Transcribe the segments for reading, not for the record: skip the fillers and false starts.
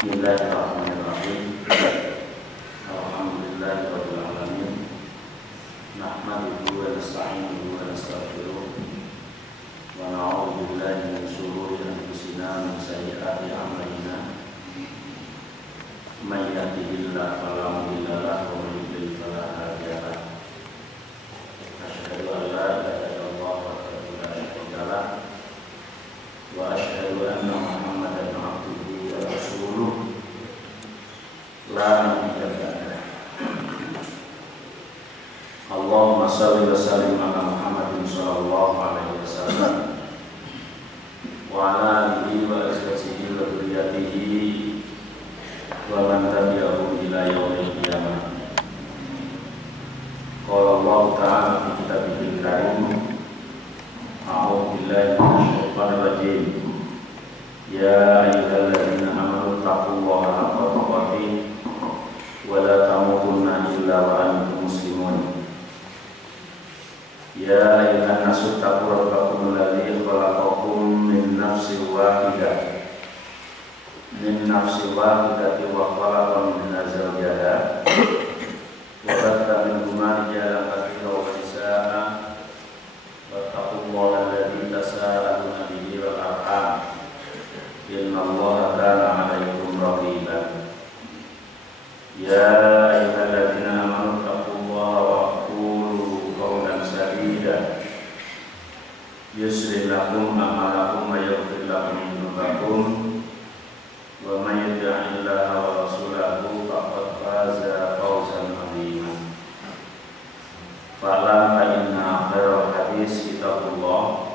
Bismillahirrahmanirrahim. Alhamdulillahirabbil alamin. Nahmaduhu wa nasta'inuhu wa nastaghfiruh. Wa na'udzu billahi min shururi anfusina wa min sayyiati a'malina. May yahdihillahu fala mudilla lahu wa may yudlil fala hadiya lahu. Asyhadu an la ilaha illallah wahdahu la syarika lahu wa asyhadu anna Muhammadan abduhu wa rasuluh la nabiyya ba'dahu. Allahumma shalli wa sallim ala Muhammadin sallallahu alaihi wasallam wa ala alihi wa azwajihi wa dzurriyyatihi wa man tabi'ahum ila yaumil qiyamah. Qala Allah ta'ala fi kitabihil karim, a'udzu billahi minasyaitonir rajim. Ya ayyuhalladzina amanu taqullaha haqqa tuqatih wa la tamutunna illa wa antum muslimun. Ya ayyuhan nasu taqu rabbakum alladzi khalaqakum min nafsin wahidah wa khalaqa minha zawjaha wa batha minhuma rijalan katsiran wa nisaa'a wattaqullaha alladzi tasaaluna bihi wal arham innallaha kana 'alaykum raqiba. Ya ayyuhalladzina amanu taqullaha wa qulu qawlan sadida yuslih lakum a'malakum wa yaghfir lakum dhunubakum wa may yuti'illaha wa rasulahu faqad faza fawzan 'azima. Fala fa inna khairal hadits kitabullah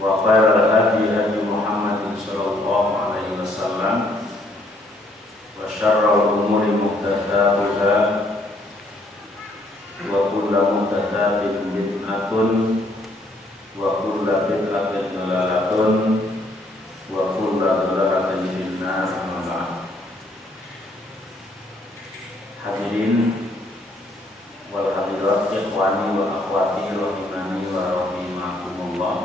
wa khairal hadi hadi Muhammadin sallallahu alaihi wasallam wa syarrul umuri muhdatsatuha wa kullu muhdatsatin bid'atun wa kullu bid'atin dhalalatun wa kullu dhalalatin finnar. Hadirin wal hadirat, ikhwani wa akhwati rahimani wa rahimakumullah.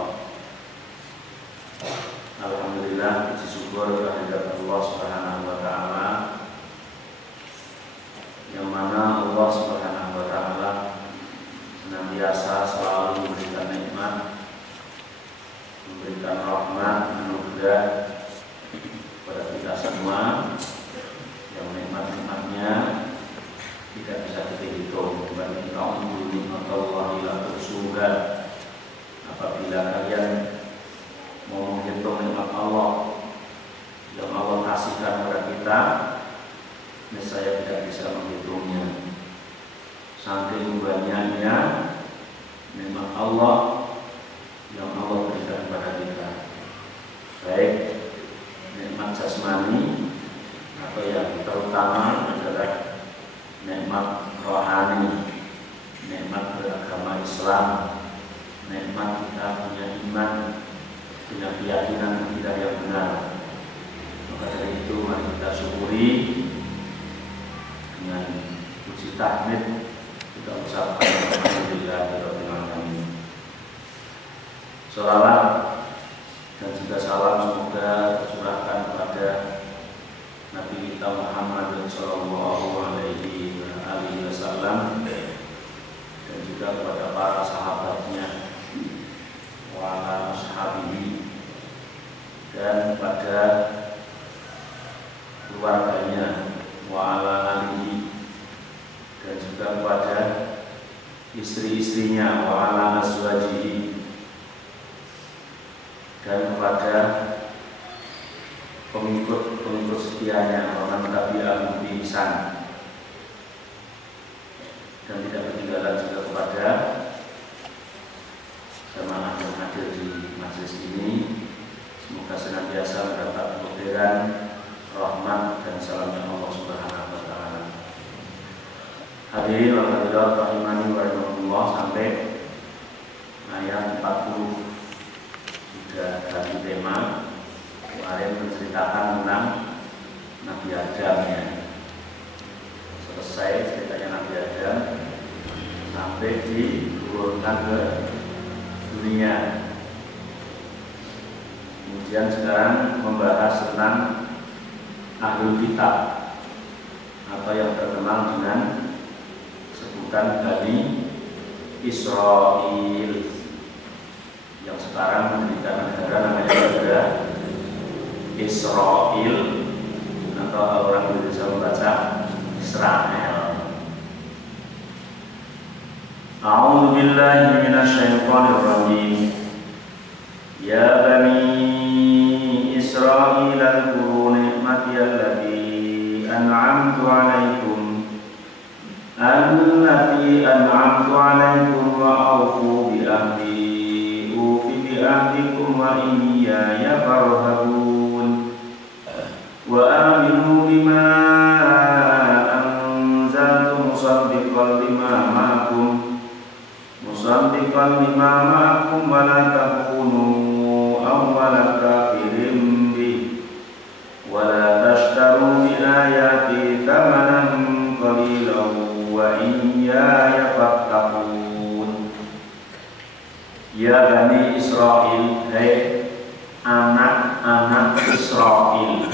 Alhamdulillah, puji syukur kehadirat Allah Subhanahu wa taala, yang mana Allah Subhanahu wa taala senantiasa selalu memberikan nikmat, memberikan rahmat, anugerah kepada kita semua, yang nikmat-nikmatnya tidak bisa kita hitung. Bagi kaum nikmatullahi la tuhsuha. Apabila kalian mau menghitung nikmat Allah yang Allah kasihkan kepada kita, niscaya tidak bisa menghitungnya. Saking banyaknya nikmat Allah yang Allah berikan kepada kita, baik nikmat jasmani atau yang terutama adalah nikmat rohani, nikmat beragama Islam, nikmat kita punya iman, punya keyakinan kita yang benar. Maka dari itu mari kita syukuri dengan puji tahmid, kita ucapkan alhamdulillahirabbil alamin. Shalawat dan juga salam semoga tercurahkan kepada Nabi kita Muhammad sallallahu alaihi wasallam dan juga kepada para sahabatnya wa ala ashabihi dan kepada keluarganya wa ala alihi dan juga kepada istri-istrinya wa ala azwajihi dan kepada pengikut setianya orang tabi'ahum bi ihsan, dan tidak ketinggalan juga kepada jamaah yang hadir di majelis ini. Semoga senantiasa mendapat keberkahan, rahmat dan salamnya Allah Subhanahu wa taala. Hadirin wa hadirat rahimani wa rahimakumullah, sampai ayat 40 sudah ganti tema. Kemarin menceritakan tentang Nabi Adam, ya. Selesai ceritanya Nabi Adam sampai diturunkan ke dunia. Kemudian sekarang membahas tentang Ahlul Kitab atau yang terkenal dengan sebutan Bani Israil yang sekarang menjadi negara namanya juga Israel atau orang Indonesia membaca Israel. A'udzu billahi minasyaitonir rajim. Ya bani Israil اذكروا نعمتي التي أنعمت عليكم وأوفوا بعهدي أوف بعهدكم وإياي فارهبون وآمنوا بما أنزلت مصدقا لما معكم ولا تكونوا أول كافر به ولا تشتروا بآياتي ثمنا قليلا وإياي فاتقون. Ya Bani Israil, hai anak-anak Israil,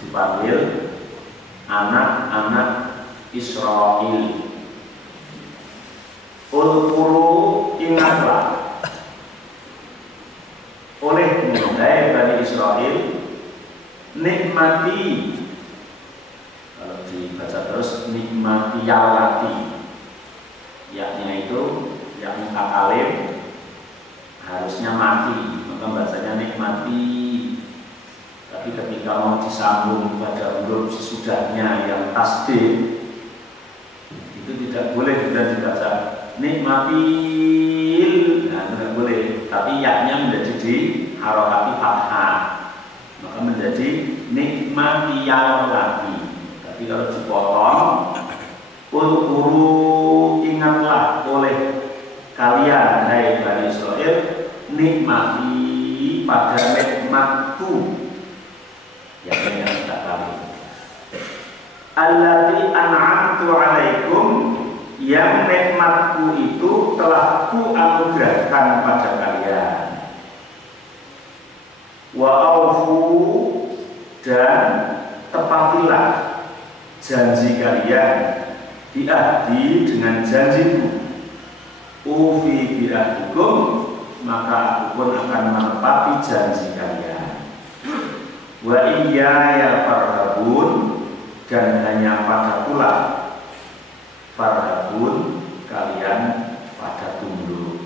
dipanggil anak-anak Israil. Ulkuru, ingatlah oleh hai Bani Israil, nikmati, kalau dibaca terus nikmati yalati, yakni itu yakni kakalim harusnya mati, maka bacanya nikmati. Tapi ketika mau disambung pada huruf sesudahnya yang tasdid, itu tidak boleh dan dibaca nikmatil, nah tidak boleh. Tapi yaknya menjadi di harokati fathah, maka menjadi nikmati yalati. Tapi kalau dipotong, ulkuru, ingatlah oleh kalian hai Bani Israil, nikmati pada nikmatku yang tidak kami allati an'amtu alaikum, yang nikmatku itu telah ku anugerahkan pada kalian. Wa aufu, dan tepatilah janji kalian, biahdi, dengan janjiku, ufi biahdikum, maka aku pun akan menepati janji kalian. Wa iyaya farhabun, dan hanya padakulah farhabun, kalian pada tunduk.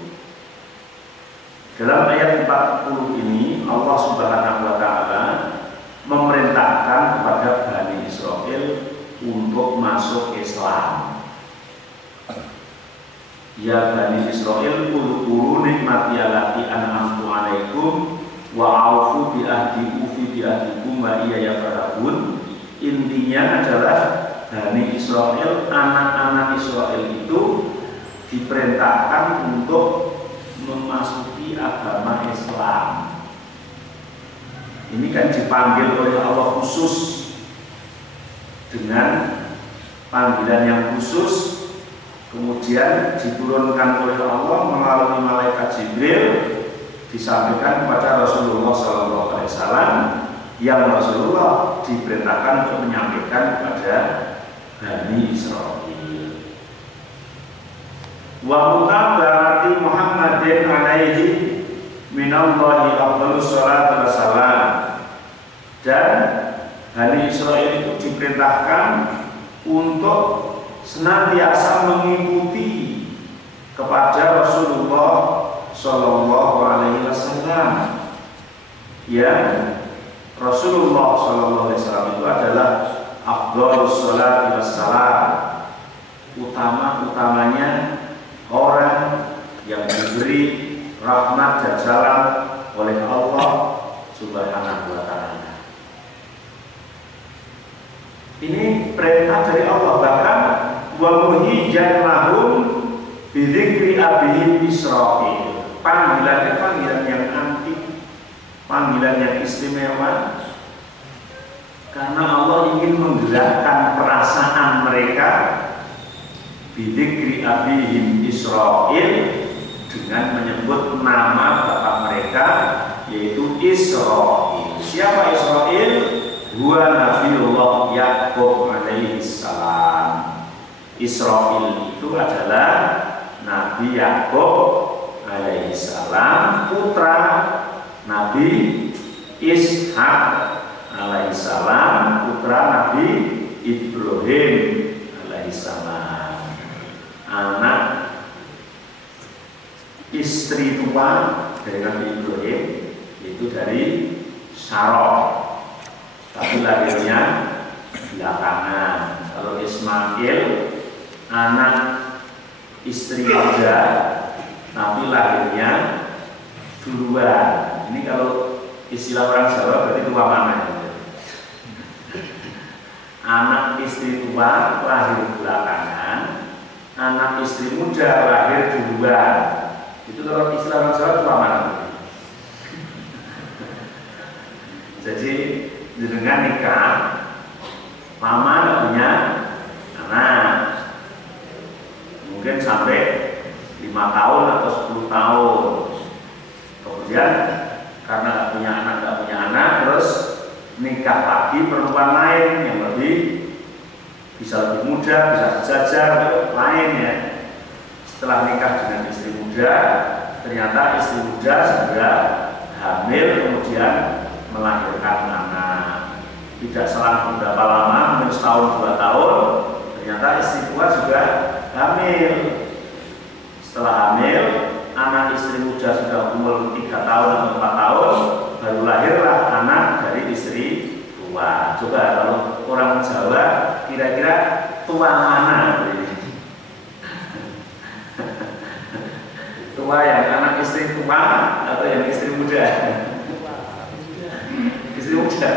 Dalam ayat 40 ini Allah Subhanahu wa taala memerintahkan kepada Bani Israil untuk masuk Islam. Ya Bani Israil, ulkuru nikmati allati an'amtu alaikum wa aufu bi ahdi ufi bi ahdikum wa iyaya farhabun. Intinya adalah Bani Israil, anak-anak Israil itu diperintahkan untuk memasuki agama Islam. Ini kan dipanggil oleh Allah khusus dengan panggilan yang khusus, kemudian diturunkan oleh Allah melalui malaikat Jibril, disampaikan kepada Rasulullah SAW, yang Rasulullah diperintahkan untuk menyampaikan kepada Bani Israil. Wa mutaba'ati Muhammadin alaihi minallahi afdhalus sholati wassalam, dan Bani Israil itu diperintahkan untuk senantiasa mengikuti kepada Rasulullah Shallallahu Alaihi Wasallam. Ya, Rasulullah Shallallahu Alaihi Wasallam itu adalah afdhalus sholati wassalam, utama-utamanya orang yang diberi rahmat dan salam oleh Allah Subhanahu wa taala. Ini perintah dari Allah, bahkan wa muhijjan lahum bidzikri abihim Israil. Panggilannya panggilan yang antik, panggilan yang istimewa, karena Allah ingin menggerakkan perasaan mereka bidzikri abihim Israil, dengan menyebut nama bapak mereka, yaitu Israil. Siapa Israil? Huwa Nabiullah Yaqub alaihi salam. Israil itu adalah Nabi Yaqub alaihi salam, putra Nabi Ishak alaihi salam, putra Nabi Ibrahim alaihi salam. Anak istri tua dari Nabi Ibrahim itu dari Sarah, tapi lahirnya belakangan. Kalau Ismail anak istri muda, tapi lahirnya duluan. Ini kalau istilah orang Jawa berarti tua mana? Anak istri tua lahir belakangan, anak istri muda lahir duluan. Itu kalau istilah orang Jawa tua mana? Jadi dengan nikah, mama nggak punya anak, mungkin sampai 5 tahun atau 10 tahun. Kemudian karena nggak punya anak, terus nikah lagi perempuan lain yang bisa lebih muda, bisa sejajar, lain ya. Setelah nikah dengan istri muda, ternyata istri muda segera hamil, kemudian melahirkan anak. Tidak selang beberapa lama, mungkin setahun 2 tahun, ternyata istri tua juga hamil. Setelah hamil, anak istri muda sudah umur 3 tahun atau 4 tahun, baru lahirlah anak dari istri tua. Coba kalau orang Jawa, kira-kira tua mana? Tua yang anak istri tua atau yang istri muda? Istri muda.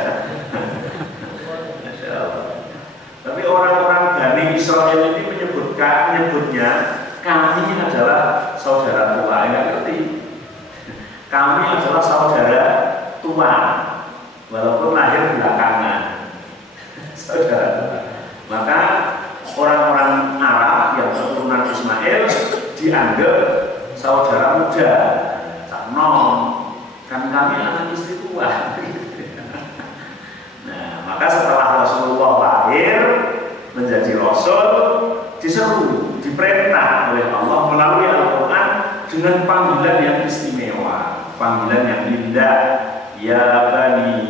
Masya Allah. Tapi orang-orang Bani Israil ini menyebutnya kami adalah saudara tua. Enggak ngerti. Kami adalah saudara tua, walaupun lahir belakangan. Saudara tua. Maka orang-orang Arab yang keturunan Ismail dianggap saudara muda. Kan kami anak istri tua. Nah, maka setelah Rasulullah lahir menjadi Rasul, diseru, diperintah oleh Allah melalui Al-Quran dengan panggilan yang istimewa, panggilan yang indah. Ya Bani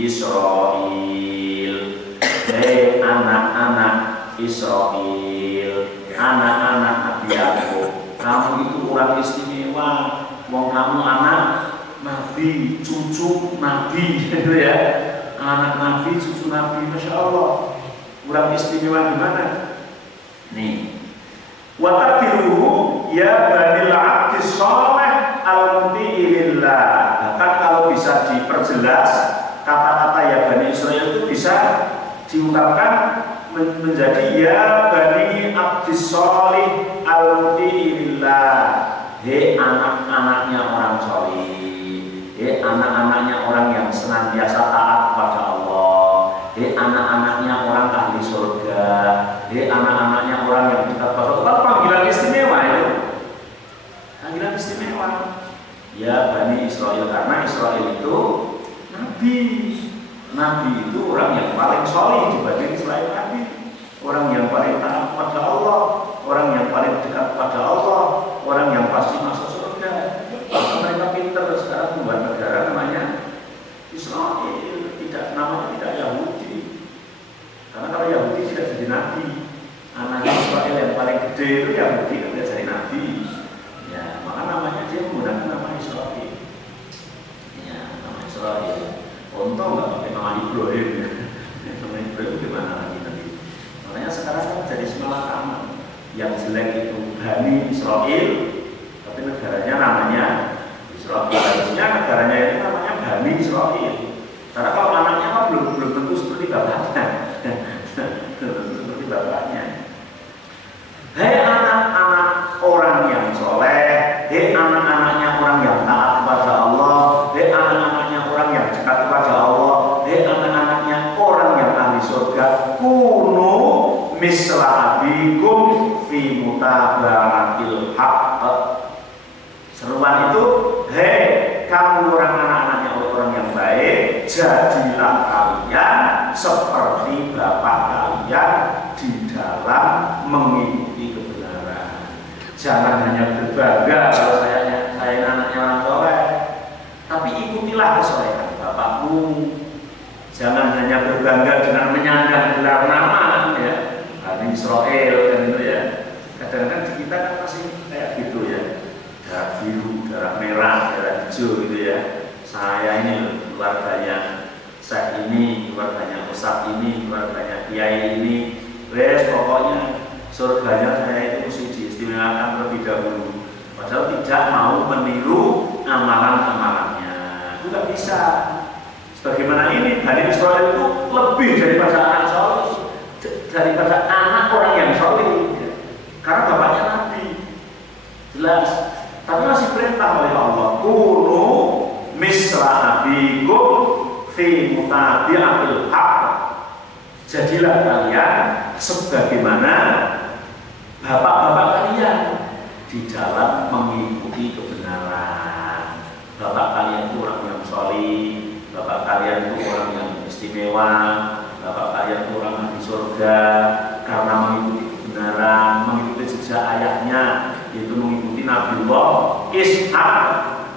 Israil, hei anak-anak Israil, anak-anak Nabi Yaqub, kamu itu orang istimewa. Wong kamu anak Nabi, cucu Nabi, gitu ya. Anak Nabi, cucu Nabi, Masya Allah. Orang istimewa gimana? Nih, watabiruhu ya banil abdis sholeh al-muti'i lillah. Bahkan kalau bisa diperjelas, kata-kata ya Bani Israil itu bisa diungkapkan menjadi ya Bani abdis sholih al-muti'i lillah. Hei anak-anaknya orang sholih, hei anak-anaknya orang yang senantiasa taat kepada Allah, hei anak-anaknya orang ahli surga, hei anak-anaknya orang yang dekat kepada Allah. Panggilan istimewa itu, panggilan istimewa. Ya Bani Israil, karena Israil itu Nabi. Nabi itu orang yang paling sholih dibanding selain Nabi, orang yang paling taat kepada Allah, orang yang paling dekat kepada Allah, orang yang pasti masuk surga. Maka mereka pintar sekarang membuat negara namanya Israel, namanya tidak Yahudi. Karena kalau Yahudi tidak jadi nabi. Anak Israel yang paling gede itu Yahudi kan tidak jadi nabi. Ya, maka namanya dia menggunakan nama Israel. Ya, nama Israel. Untung nggak pakai nama Ibrahim ya. Nama Ibrahim gimana lagi nanti? Makanya sekarang kan jadi semalakama. Yang jelek itu Bani Israel, tapi negaranya namanya Israel. Harusnya negaranya itu namanya Bani Israel. Karena kalau anaknya kan belum tentu seperti bapaknya. Seperti bapaknya. Hei anak-anak orang yang soleh, hei anak-anaknya orang yang taat kepada Allah, hei anak-anaknya orang yang dekat kepada Allah, hei anak-anaknya orang yang ahli surga, kunu misla abikum fi mutabaratil haqq. Seruan itu, hei kamu orang anak-anaknya orang yang baik, jadilah kalian seperti Bapak kalian di dalam mengikuti kebenaran. Jangan hanya berbangga kalau saya anaknya orang soleh, tapi ikutilah kesolehan bapakmu. Jangan hanya berbangga dengan menyandang gelar nama, ya, Bani Israel kan itu ya. Kadang-kadang di kita kan masih kayak gitu ya. Darah biru, darah merah, darah hijau gitu ya. Saya ini keluarganya Syekh ini, keluarganya Ustaz ini, keluarganya Kiai ini. Wes pokoknya surganya saya itu mesti diistimewakan terlebih dahulu. Padahal tidak mau meniru amalan-amalannya. Itu nggak bisa. Sebagaimana ini Bani Israil itu lebih daripada anak soleh, daripada anak orang yang soleh. Karena bapaknya Nabi, jelas. Tapi masih perintah oleh Allah, kunu misra abikum fi mutabi'atil haqq. Jadilah kalian sebagaimana bapak-bapak kalian di dalam mengikuti kebenaran. Bapak kalian itu orang yang soleh, bapak kalian itu orang yang istimewa, bapak kalian itu orang ahli surga karena mengikuti kebenaran, mengikuti jejak ayahnya, yaitu mengikuti Nabiullah Ishak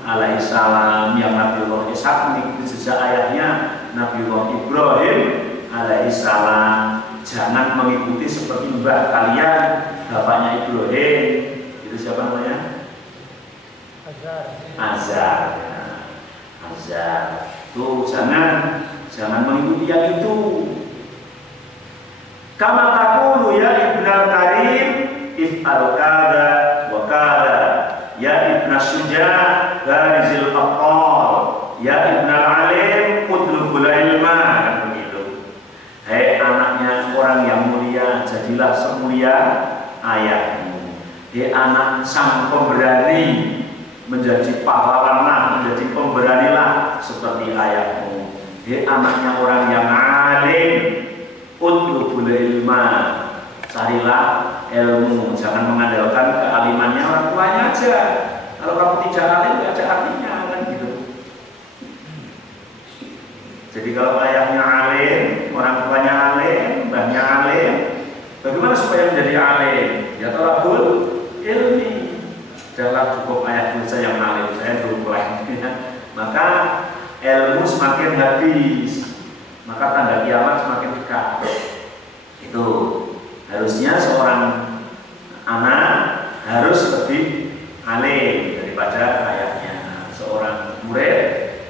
alaihissalam. Yang Nabiullah Ishak mengikuti jejak ayahnya Nabiullah Ibrahim alaihissalam. Jangan mengikuti seperti mbah kalian, bapaknya Ibrahim, itu siapa namanya? Azar. Azar. Tuh jangan mengikuti yang itu. Kama taqulu ya ibnal karim if'al kada wa kada, ya ibnas syuja' barizil aqal, ya ibnal alim utlubul ilma, kan begitu. Hei anaknya orang yang mulia, jadilah semulia ayahmu. Hei anak sang pemberani, menjadi pahlawanlah, menjadi pemberanilah seperti ayahmu. Hei anaknya orang yang alim, utlubul ilma, carilah ilmu, jangan mengandalkan kealimannya orang tuanya aja. Kalau kamu tidak alim, tidak ada artinya, kan gitu. Jadi kalau ayahnya alim, orang tuanya alim, mbahnya alim, bagaimana supaya menjadi alim? Ya tolakul ilmi. Janganlah cukup ayah saya yang alim, saya belum lain. Maka ilmu semakin habis, maka tanda kiamat semakin dekat. Itu harusnya seorang anak harus lebih alim daripada ayahnya. Seorang murid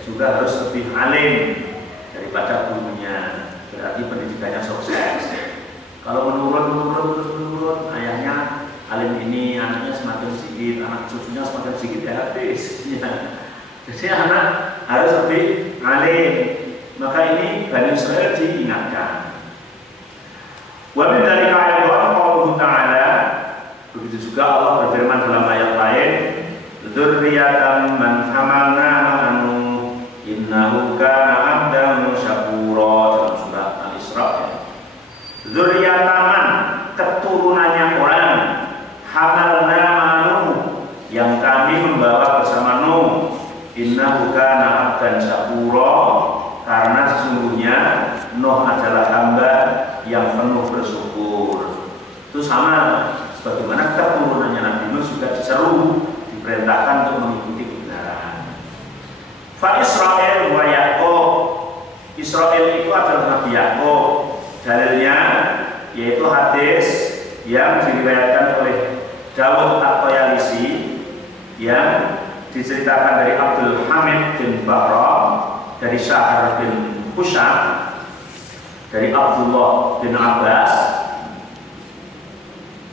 juga harus lebih alim daripada gurunya. Berarti pendidikannya sukses. Kalau menurun, ayahnya alim ini, anaknya semakin sedikit, anak cucunya semakin sedikit, ya habis. Jadi anak harus lebih alim. Maka ini Bani Israil diingatkan. Wa min dzalika ayatun qauluhu ta'ala, begitu juga Allah berfirman dalam ayat lain, dzurriyyatan man hamalna ma'anu innahu kana 'abdan syakura, dalam surat Al-Isra. Dzurriyyatan, keturunannya orang, hamalna ma'anu, yang kami membawa bersama Nuh, innahu kana 'abdan syakura, karena sesungguhnya Nuh adalah hamba yang penuh bersyukur. Itu sama sebagaimana keturunannya Nabi Nuh juga diseru, diperintahkan untuk mengikuti kebenaran. Fa Israel wa Yaqub, Israel itu adalah Nabi Yaqub. Dalilnya yaitu hadis yang diriwayatkan oleh Dawud At-Tayalisi yang diceritakan dari Abdul Hamid bin Bahram, dari Syahr bin Husham, dari Abdullah bin Abbas,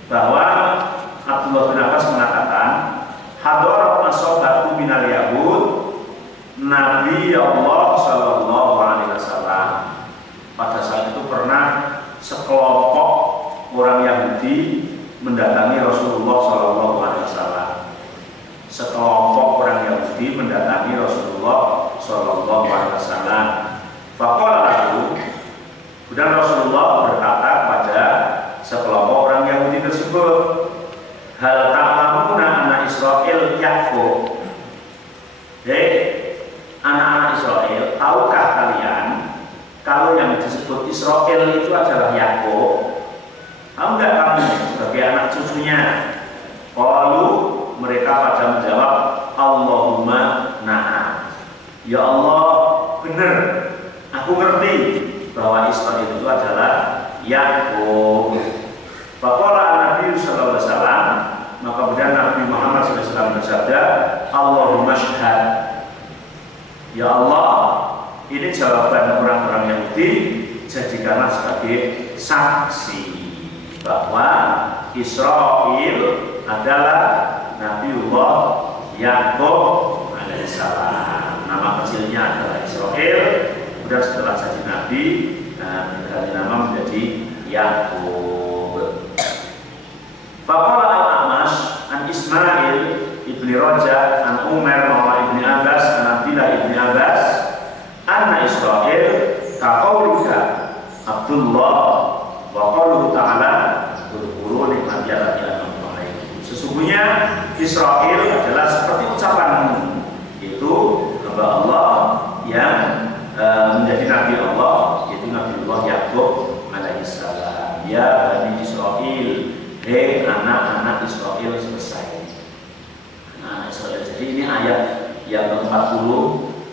bahwa Abdullah bin Abbas mengatakan, hadarat ashabatu minal yahud Nabi Allah sallallahu alaihi wasallam. Pada saat itu pernah sekelompok orang Yahudi mendatangi Rasulullah sallallahu alaihi wasallam. Sekelompok orang Yahudi mendatangi Rasulullah sallallahu alaihi wasallam. Faqala lahu, kemudian Rasulullah berkata kepada sekelompok orang Yahudi tersebut, hal ta'lamuna anna Israel Yakub. Hei anak-anak Israel, tahukah kalian kalau yang disebut Israel itu adalah Yakub? Tahu nggak kamu sebagai anak cucunya? Lalu mereka pada menjawab, Allahumma na'am. Ya Allah, benar. Aku ngerti bahwa Israel itu adalah Yakub. Faqala Nabi sallallahu alaihi wasallam, maka kemudian Nabi Muhammad sallallahu alaihi wasallam bersabda, Allahumma syahad. Ya Allah, ini jawaban orang-orang Yahudi, jadikanlah sebagai saksi bahwa Israel adalah Nabiullah Yakub alaihissalam. Nama kecilnya adalah Israel, kemudian setelah jadi nabi berganti nama menjadi Yakub. Faqala al-A'mash an Ismail ibni Raja an Umar maula ibni Abbas an Abdillah ibni Abbas anna Israel kaqaulika Abdullah wa qauluhu ta'ala udhkuru nikmati allati an'amtu 'alaikum. Sesungguhnya Israel adalah seperti ucapanmu, itu hamba Allah yang menjadi nabi Allah, yaitu Nabiullah Yakub alaihissalam. Ya Bani Israel, hei anak-anak Israel selesai. Anak Israel. Jadi ini ayat yang ke-40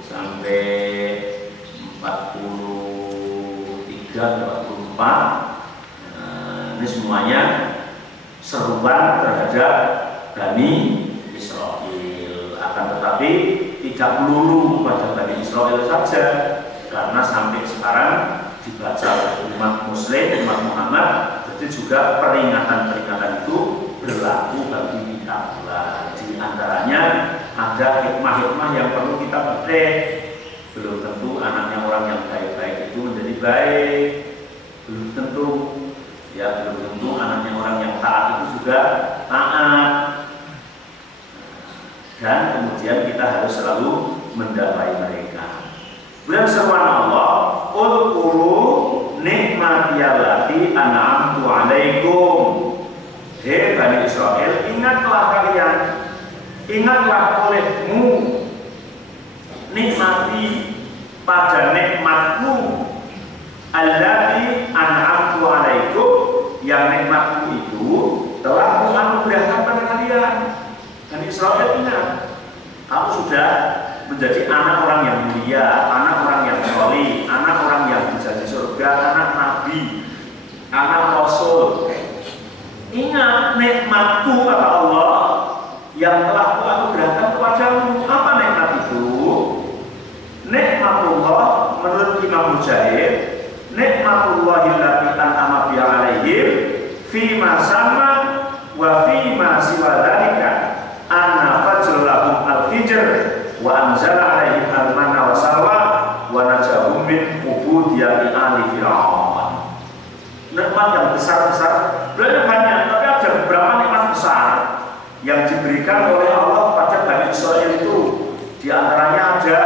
sampai 43, 44. Ini semuanya seruan terhadap Bani Israel. Akan tetapi tidak melulu pada Bani Israel saja, karena sampai sekarang dibaca oleh umat Muslim, umat Muhammad, jadi juga peringatan-peringatan itu berlaku bagi kita pula. Di antaranya ada hikmah-hikmah yang perlu kita petik. Belum tentu anaknya orang yang baik-baik itu menjadi baik, belum tentu. Ya, belum tentu anaknya orang yang taat itu juga taat. Dan kemudian kita harus selalu mendamai mereka. Kemudian seruan Allah, udhkuru nikmati allati an'amtu 'alaikum. Hei Bani Israel, ingatlah kalian, ingatlah olehmu, nikmati pada nikmatku, allati an'amtu 'alaikum, yang nikmatku itu telah kuanugerahkan pada kalian. Bani Israel, ingat, kamu sudah menjadi anak orang yang mulia, anak orang yang soleh, anak orang yang menjadi surga, anak nabi, anak rasul. Ingat nikmatku kata Allah yang telah kuanugerahkan kepadamu. Apa nikmat itu? Nikmatullah menurut Imam Mujahid, nikmatullahi allati an'ama biha 'alaihim fi ma sama wa fi ma siwa dzalika anna fajrulahum al-hijr wa anzala 'alaihim al-manna wa salwa wa najahum min ubudiyati ali fir'aun. Nikmat yang besar-besar banyak, tapi ada beberapa nikmat besar yang diberikan oleh Allah pada Bani Israel itu. Di antaranya ada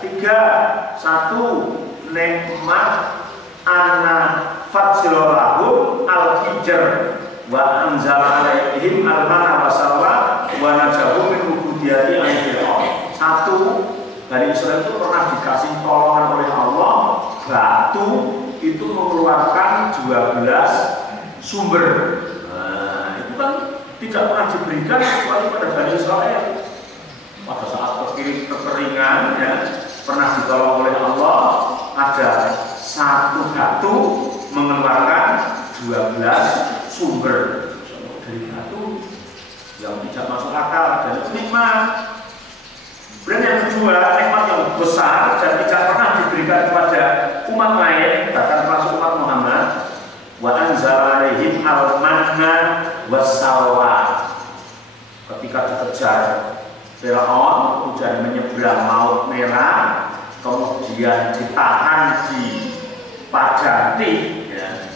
3. 1, nikmat anna fajrulahum al-hijr wa anzala 'alaihim al-manna wa salwa wa najahum min ubudiyati ali fir'aun. 1, Bani Israel itu pernah dikasih tolongan oleh Allah, batu itu mengeluarkan 12 sumber. Nah, itu kan tidak pernah diberikan kecuali pada Bani Israel. Pada saat kekeringan, ya, pernah ditolong oleh Allah, ada 1 batu mengeluarkan 12 sumber dari batu yang tidak masuk akal, dan itu nikmat. Dan yang kedua, nikmat yang besar dan tidak pernah diberikan kepada umat lain, bahkan termasuk umat Muhammad, wa anzala 'alaihim al-manna was-salwa. Ketika dikejar Firaun, hujan menyeberang Laut Merah, kemudian ditahan di Pajanti, ya.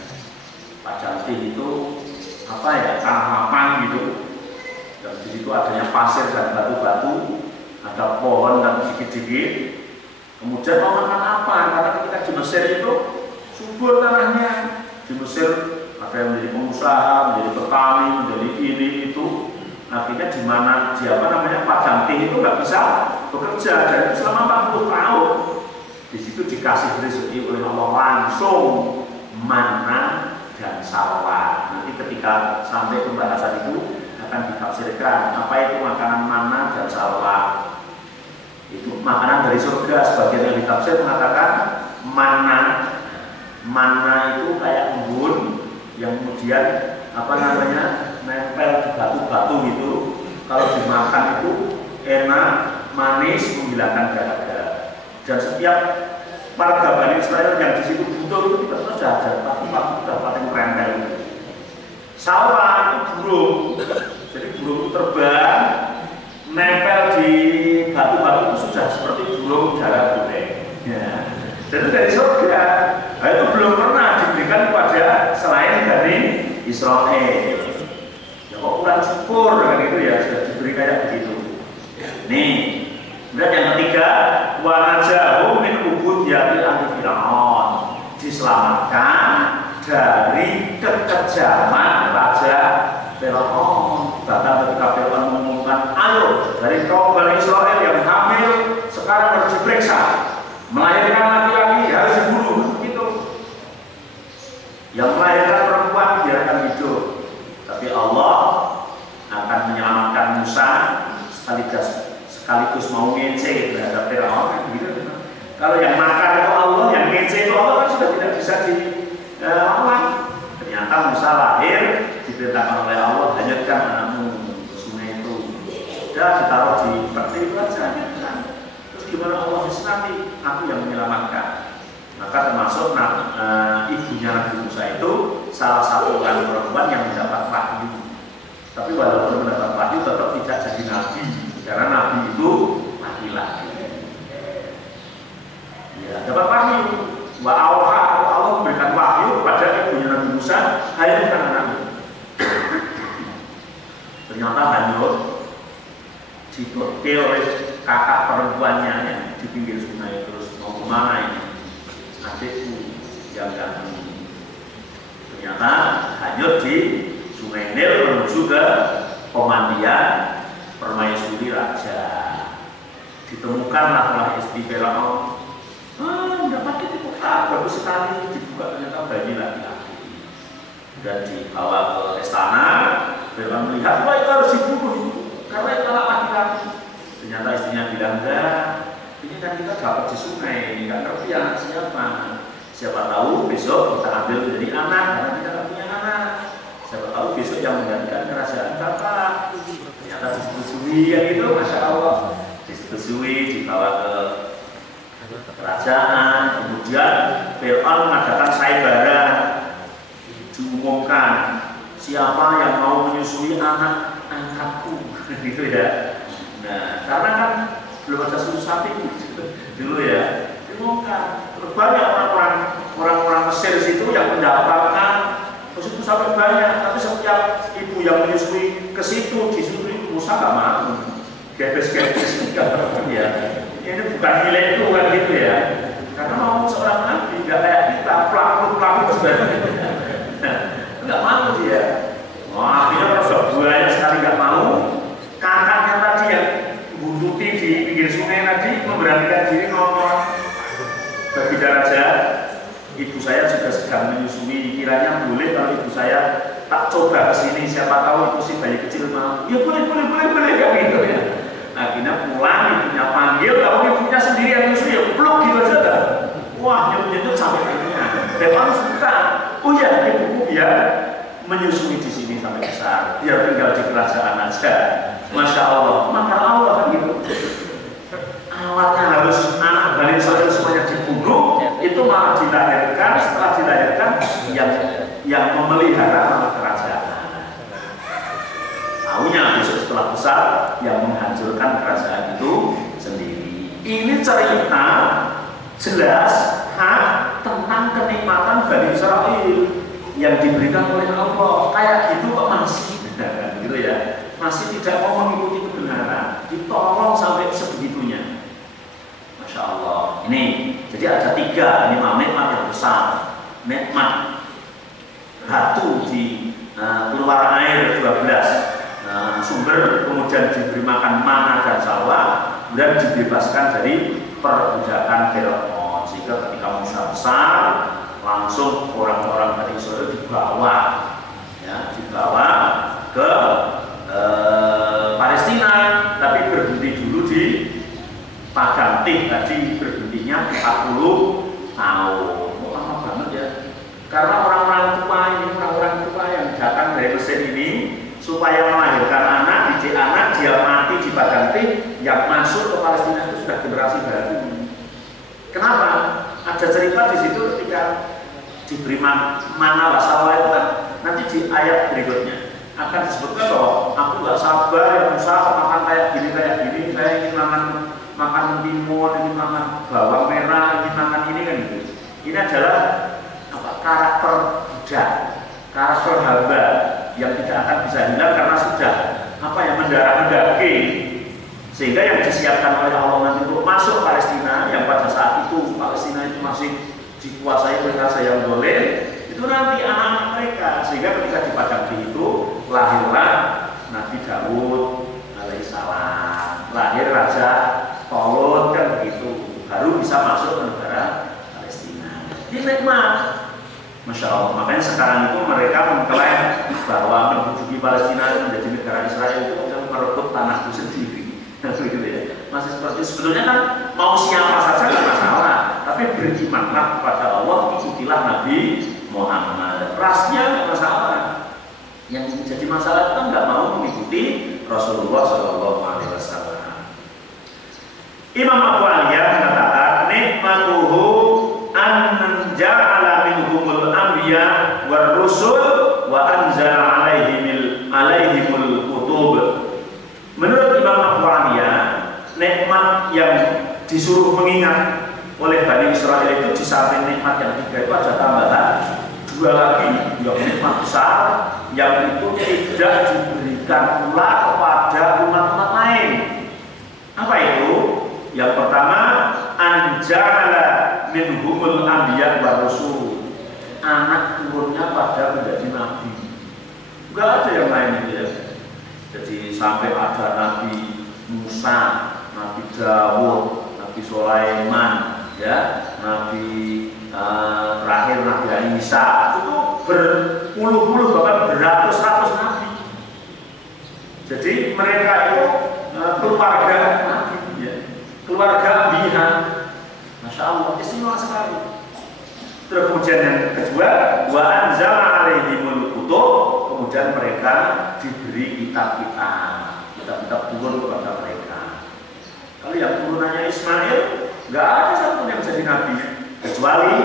Pajanti itu apa ya, tanah lapang gitu. Dan di situ adanya pasir dan batu-batu, ada pohon dan dikit-dikit. Kemudian mau makan apa? Karena ketika di Mesir itu subur tanahnya. Di Mesir ada yang menjadi pengusaha, menjadi petani, menjadi ini itu. Artinya di mana padang teh itu nggak bisa bekerja, dan itu selama 40 tahun. Di situ dikasih rezeki oleh Allah langsung mana dan salwa. Nanti ketika sampai pembahasan itu akan ditafsirkan apa itu makanan mana dan salwa. Itu makanan dari surga. Sebagian yang ditafsir mengatakan mana itu kayak embun yang kemudian nempel di batu-batu gitu. Kalau dimakan itu enak, manis, menghilangkan dahaga. Dan setiap warga Bani Israel yang di situ butuh itu tidak saja ada, tapi sudah paling merempel. Salwa itu burung, jadi burung terbang nempel di batu-batu itu sudah seperti burung darah putih. Ya. Jadi dari surga, nah, itu belum pernah diberikan kepada selain dari Israel. Ya kok kurang syukur dengan itu ya, sudah diberi kayak begitu. Nih, kemudian yang ketiga, wanajahu min ubudiyatil Fir'aun, diselamatkan dari kekejaman Raja Fir'aun. Bahkan ketika Fir'aun mengumumkan, ayo dari kaum Bani Israel yang hamil sekarang harus diperiksa, melahirkan laki-laki harus dibunuh, gitu. Yang melahirkan perempuan biarkan hidup. Tapi Allah akan menyelamatkan Musa sekaligus mau ngece terhadap Fir'aun, gitu. Kalau yang makar itu Allah, yang ngece itu Allah kan sudah tidak bisa dilawan. Ternyata Musa lahir diperintahkan oleh Allah, hanyutkan anakmu ke sungai itu. Sudah ditaruh di peti itu aja, hanyutkan. Terus gimana Allah bisa nanti? Aku yang menyelamatkan. Maka termasuk ibunya Nabi Musa itu salah satu orang perempuan yang mendapat wahyu. Tapi walaupun mendapat wahyu tetap tidak jadi nabi, karena nabi itu laki-laki. Ya, dapat wahyu. Wa auha, Allah memberikan wahyu kepada ibunya Nabi Musa, hanyutkan anakmu. Ternyata hanyut, dikutil oleh kakak perempuannya yang di pinggir sungai. Terus mau kemana ini? Adikku yang ganteng. Ternyata hanyut di Sungai Nil menuju ke pemandian permaisuri raja. Ditemukanlah oleh istri Firaun. Dapat itu bagus sekali, dibuka ternyata bayi laki-laki. Dan dibawa ke istana. Firaun melihat, wah itu harus dibunuh karena itu anak laki-laki. Ternyata istrinya bilang, enggak, ini kan kita dapat di sungai, ini nggak ngerti anak siapa. Siapa tahu besok kita ambil menjadi anak karena kita nggak punya anak. Siapa tahu besok yang menggantikan kerajaan Bapak. Ternyata disetujui yang itu, Masya Allah. Disetujui, dibawa ke kerajaan. Kemudian Fir'aun mengadakan sayembara, diumumkan siapa yang mau menyusui anak angkatku, gitu ya. Nah, karena kan belum ada susu sapi dulu ya, diumumkan. Terus banyak orang-orang Mesir situ yang mendapatkan susu sapi banyak, tapi setiap ibu yang menyusui ke situ disusui Musa nggak mau, gebes-gebes ya. Ini bukan milik itu kan gitu ya, karena mau seorang nabi nggak kayak kita pelaku sebenarnya, nggak mau dia. Akhirnya kalau buahnya sekali nggak mau, kakaknya tadi yang buntuti di pinggir sungai tadi memberanikan diri ngomong, Baginda Raja, ibu saya juga sedang menyusui, kiranya boleh kalau ibu saya tak coba ke sini, siapa tahu itu si bayi kecil mau. Ya boleh kayak gitu ya. Akhirnya pulang, ibunya panggil, kalau ibunya sendiri yang menyusui, ya peluk gitu aja dah. Wah, nyut sampai akhirnya. Fir'aun suka. Oh ya, ibuku biar menyusui di sini sampai besar, biar tinggal di kerajaan aja. Masya Allah, maka Allah kan gitu. Awalnya harus anak Bani Israel semuanya dibunuh, itu malah dilahirkan. Setelah dilahirkan, yang memelihara nama kerajaan. Tahunya besok setelah besar yang menghancurkan kerajaan itu sendiri. Ini cerita jelas tentang kenikmatan Bani Israel yang diberikan oleh Allah. Kayak gitu kok masih gitu ya, masih tidak mau mengikuti kebenaran, ditolong sampai sebegitunya. Masya Allah. Ini jadi ada 3 nikmat yang besar. Nikmat batu di keluar air 12, sumber, kemudian diberi makan mana dan salwa, dan dibebaskan dari perbudakan Firaun. Sehingga ketika Musa besar, langsung orang-orang Bani Israil dibawa, ya, dibawa ke Palestina, tapi berhenti dulu di Padang Tih. Tadi berhentinya 40 tahun. Lama banget ya. Karena orang-orang tua yang datang dari Mesir ini supaya melahirkan anak, didik anak, dia mati di Padang Tih, yang masuk ke Palestina itu sudah generasi baru. Kenapa? Ada cerita di situ ketika diberi mana wasalwa itu kan, nanti di ayat berikutnya akan disebutkan bahwa aku nggak sabar ya Musa makan kayak gini, saya ingin makan timun, ingin makan bawang merah, ingin makan ini kan gitu. Ini adalah karakter budak, karakter hamba yang tidak akan bisa hilang karena sudah mendarah daging. Sehingga yang disiapkan oleh Allah nanti untuk masuk Palestina, yang pada saat itu Palestina itu masih dikuasai oleh raja yang dolim, itu nanti anak-anak mereka. Sehingga ketika di Padang itu lahirlah Nabi Daud alaihissalam, lahir Raja Tolut kan begitu, baru bisa masuk ke negara Palestina. Ini nikmat, Masya Allah. Makanya sekarang itu mereka mengklaim bahwa menduduki Palestina menjadi negara Israel itu adalah merebut tanahku sendiri. Gitu ya. Masih seperti sebetulnya kan mau siapa saja tidak masalah, tapi berimanlah kepada Allah, ikutilah Nabi Muhammad. Rasnya tidak masalah. Yang menjadi masalah itu kan nggak mau mengikuti Rasulullah SAW. Imam Abu Aliyah mengatakan, nikmatuhu an ja'ala minhumul anbiya war rusul wa anzala alaihimul kutub. Menurut Imam Abu Aliyah, nikmat yang disuruh mengingat oleh Bani Israel itu di samping nikmat yang tiga itu ada tambahan dua lagi, yang nikmat besar yang itu tidak diberikan pula kepada umat-umat lain. Apa itu? Yang pertama, anjala minhumul anbiya wa rasul, anak turunnya pada menjadi nabi. Enggak ada yang lain itu ya. Jadi sampai ada Nabi Musa, Nabi Dawud, Nabi Sulaiman, ya, Nabi terakhir Nabi Isa, itu berpuluh-puluh bahkan beratus-ratus nabi. Jadi mereka itu keluarga nabi, ya, keluarga Anbiya. Masya Allah, istimewa sekali. Terus kemudian yang kedua, wa anzala alaihimul kutub, kemudian mereka diberi kitab-kitab turun kepada mereka. Kalau yang turunannya Ismail, nggak ada satu yang jadi nabi kecuali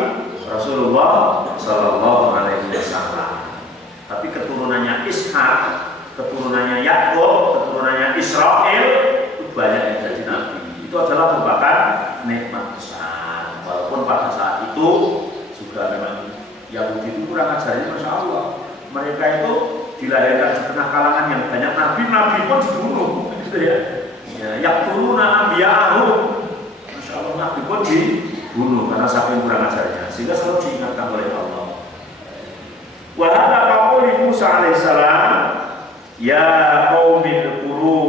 Rasulullah Shallallahu Alaihi Wasallam. Tapi keturunannya Ishak, keturunannya Yakub, keturunannya Israel, itu banyak yang jadi nabi. Itu adalah merupakan nikmat besar. Walaupun pada saat itu juga memang Yahudi itu kurang ajarnya, Masya Allah. Mereka itu dilahirkan di tengah kalangan yang banyak nabi pun dibunuh, gitu ya. Yang turunah ambiya'ahum, Masya Allah, nabi pun dibunuh karena saking kurang ajarnya. Sehingga selalu diingatkan oleh Allah. Wa hadza qauli Musa alaihissalam, ya qaumi dzkuru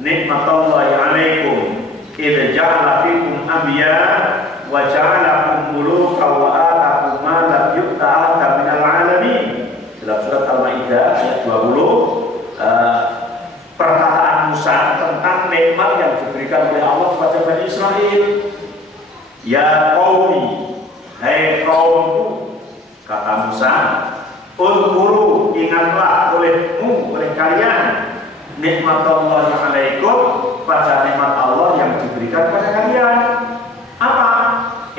nikmatallahi 'alaikum idza ja'ala fikum anbiya wa ja'alakum mulukan wa atakum ma lam yu'ta ahadun minal 'alamin. Dalam surat Al-Maidah ayat 20, perkataan Musa tentang nikmat yang diberikan oleh Allah kepada Bani Israel. Ya qaumi, hai kaumku, kata Musa, uzkuru, ingatlah oleh kalian nikmatullahi 'alaikum, pada nikmat Allah yang diberikan kepada kalian. Apa?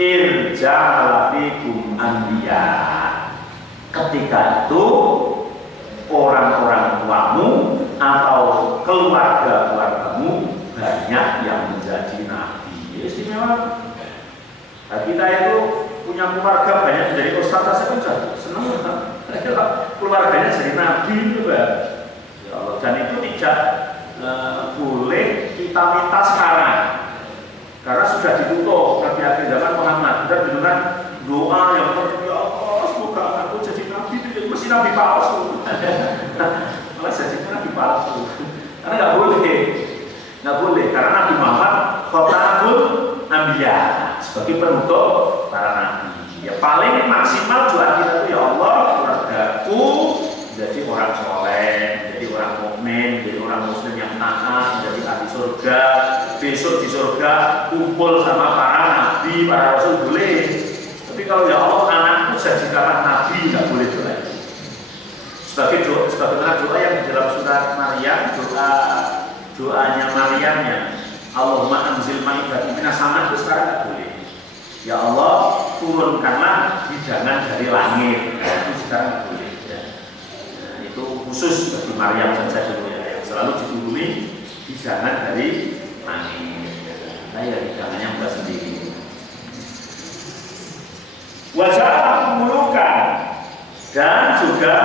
Irja'ala fikum anbiya. Ketika itu orang-orang tuamu atau keluarga-keluargamu banyak yang menjadi nabi. Istimewa. Nah, kita itu punya keluarga banyak dari ustaz saya pun senang kan? Keluarganya jadi nabi juga. Ya Allah, dan itu tidak boleh kita minta sekarang karena sudah ditutup Nabi akhir zaman Muhammad. Kita dengan doa yang ya Allah, semoga aku jadi nabi, itu mesti nabi palsu. Malah jadi nabi palsu. Tapi nggak boleh karena Nabi Muhammad khotamul anbiya, sebagai penutup para nabi. Ya paling maksimal doa kita itu, ya Allah, keluargaku jadi orang soleh, jadi orang mukmin, jadi orang muslim yang taat, jadi ahli surga. Besok di surga kumpul sama para nabi, para rasul boleh. Tapi kalau ya Allah anakku jadikanlah nabi, nggak boleh doa. Sebagaimana doa yang di dalam surat Maryam, doanya Maryam ya, Allahumma anzil ma'idati minas sama, itu sekarang nggak boleh. Ya Allah, turunkanlah hidangan dari langit. Itu sekarang nggak boleh. Ya. Nah, itu khusus bagi Maryam saja dulu ya, yang selalu dituruni hidangan dari langit. Saya hidangannya bukan sendiri. Wajah mulukan, dan juga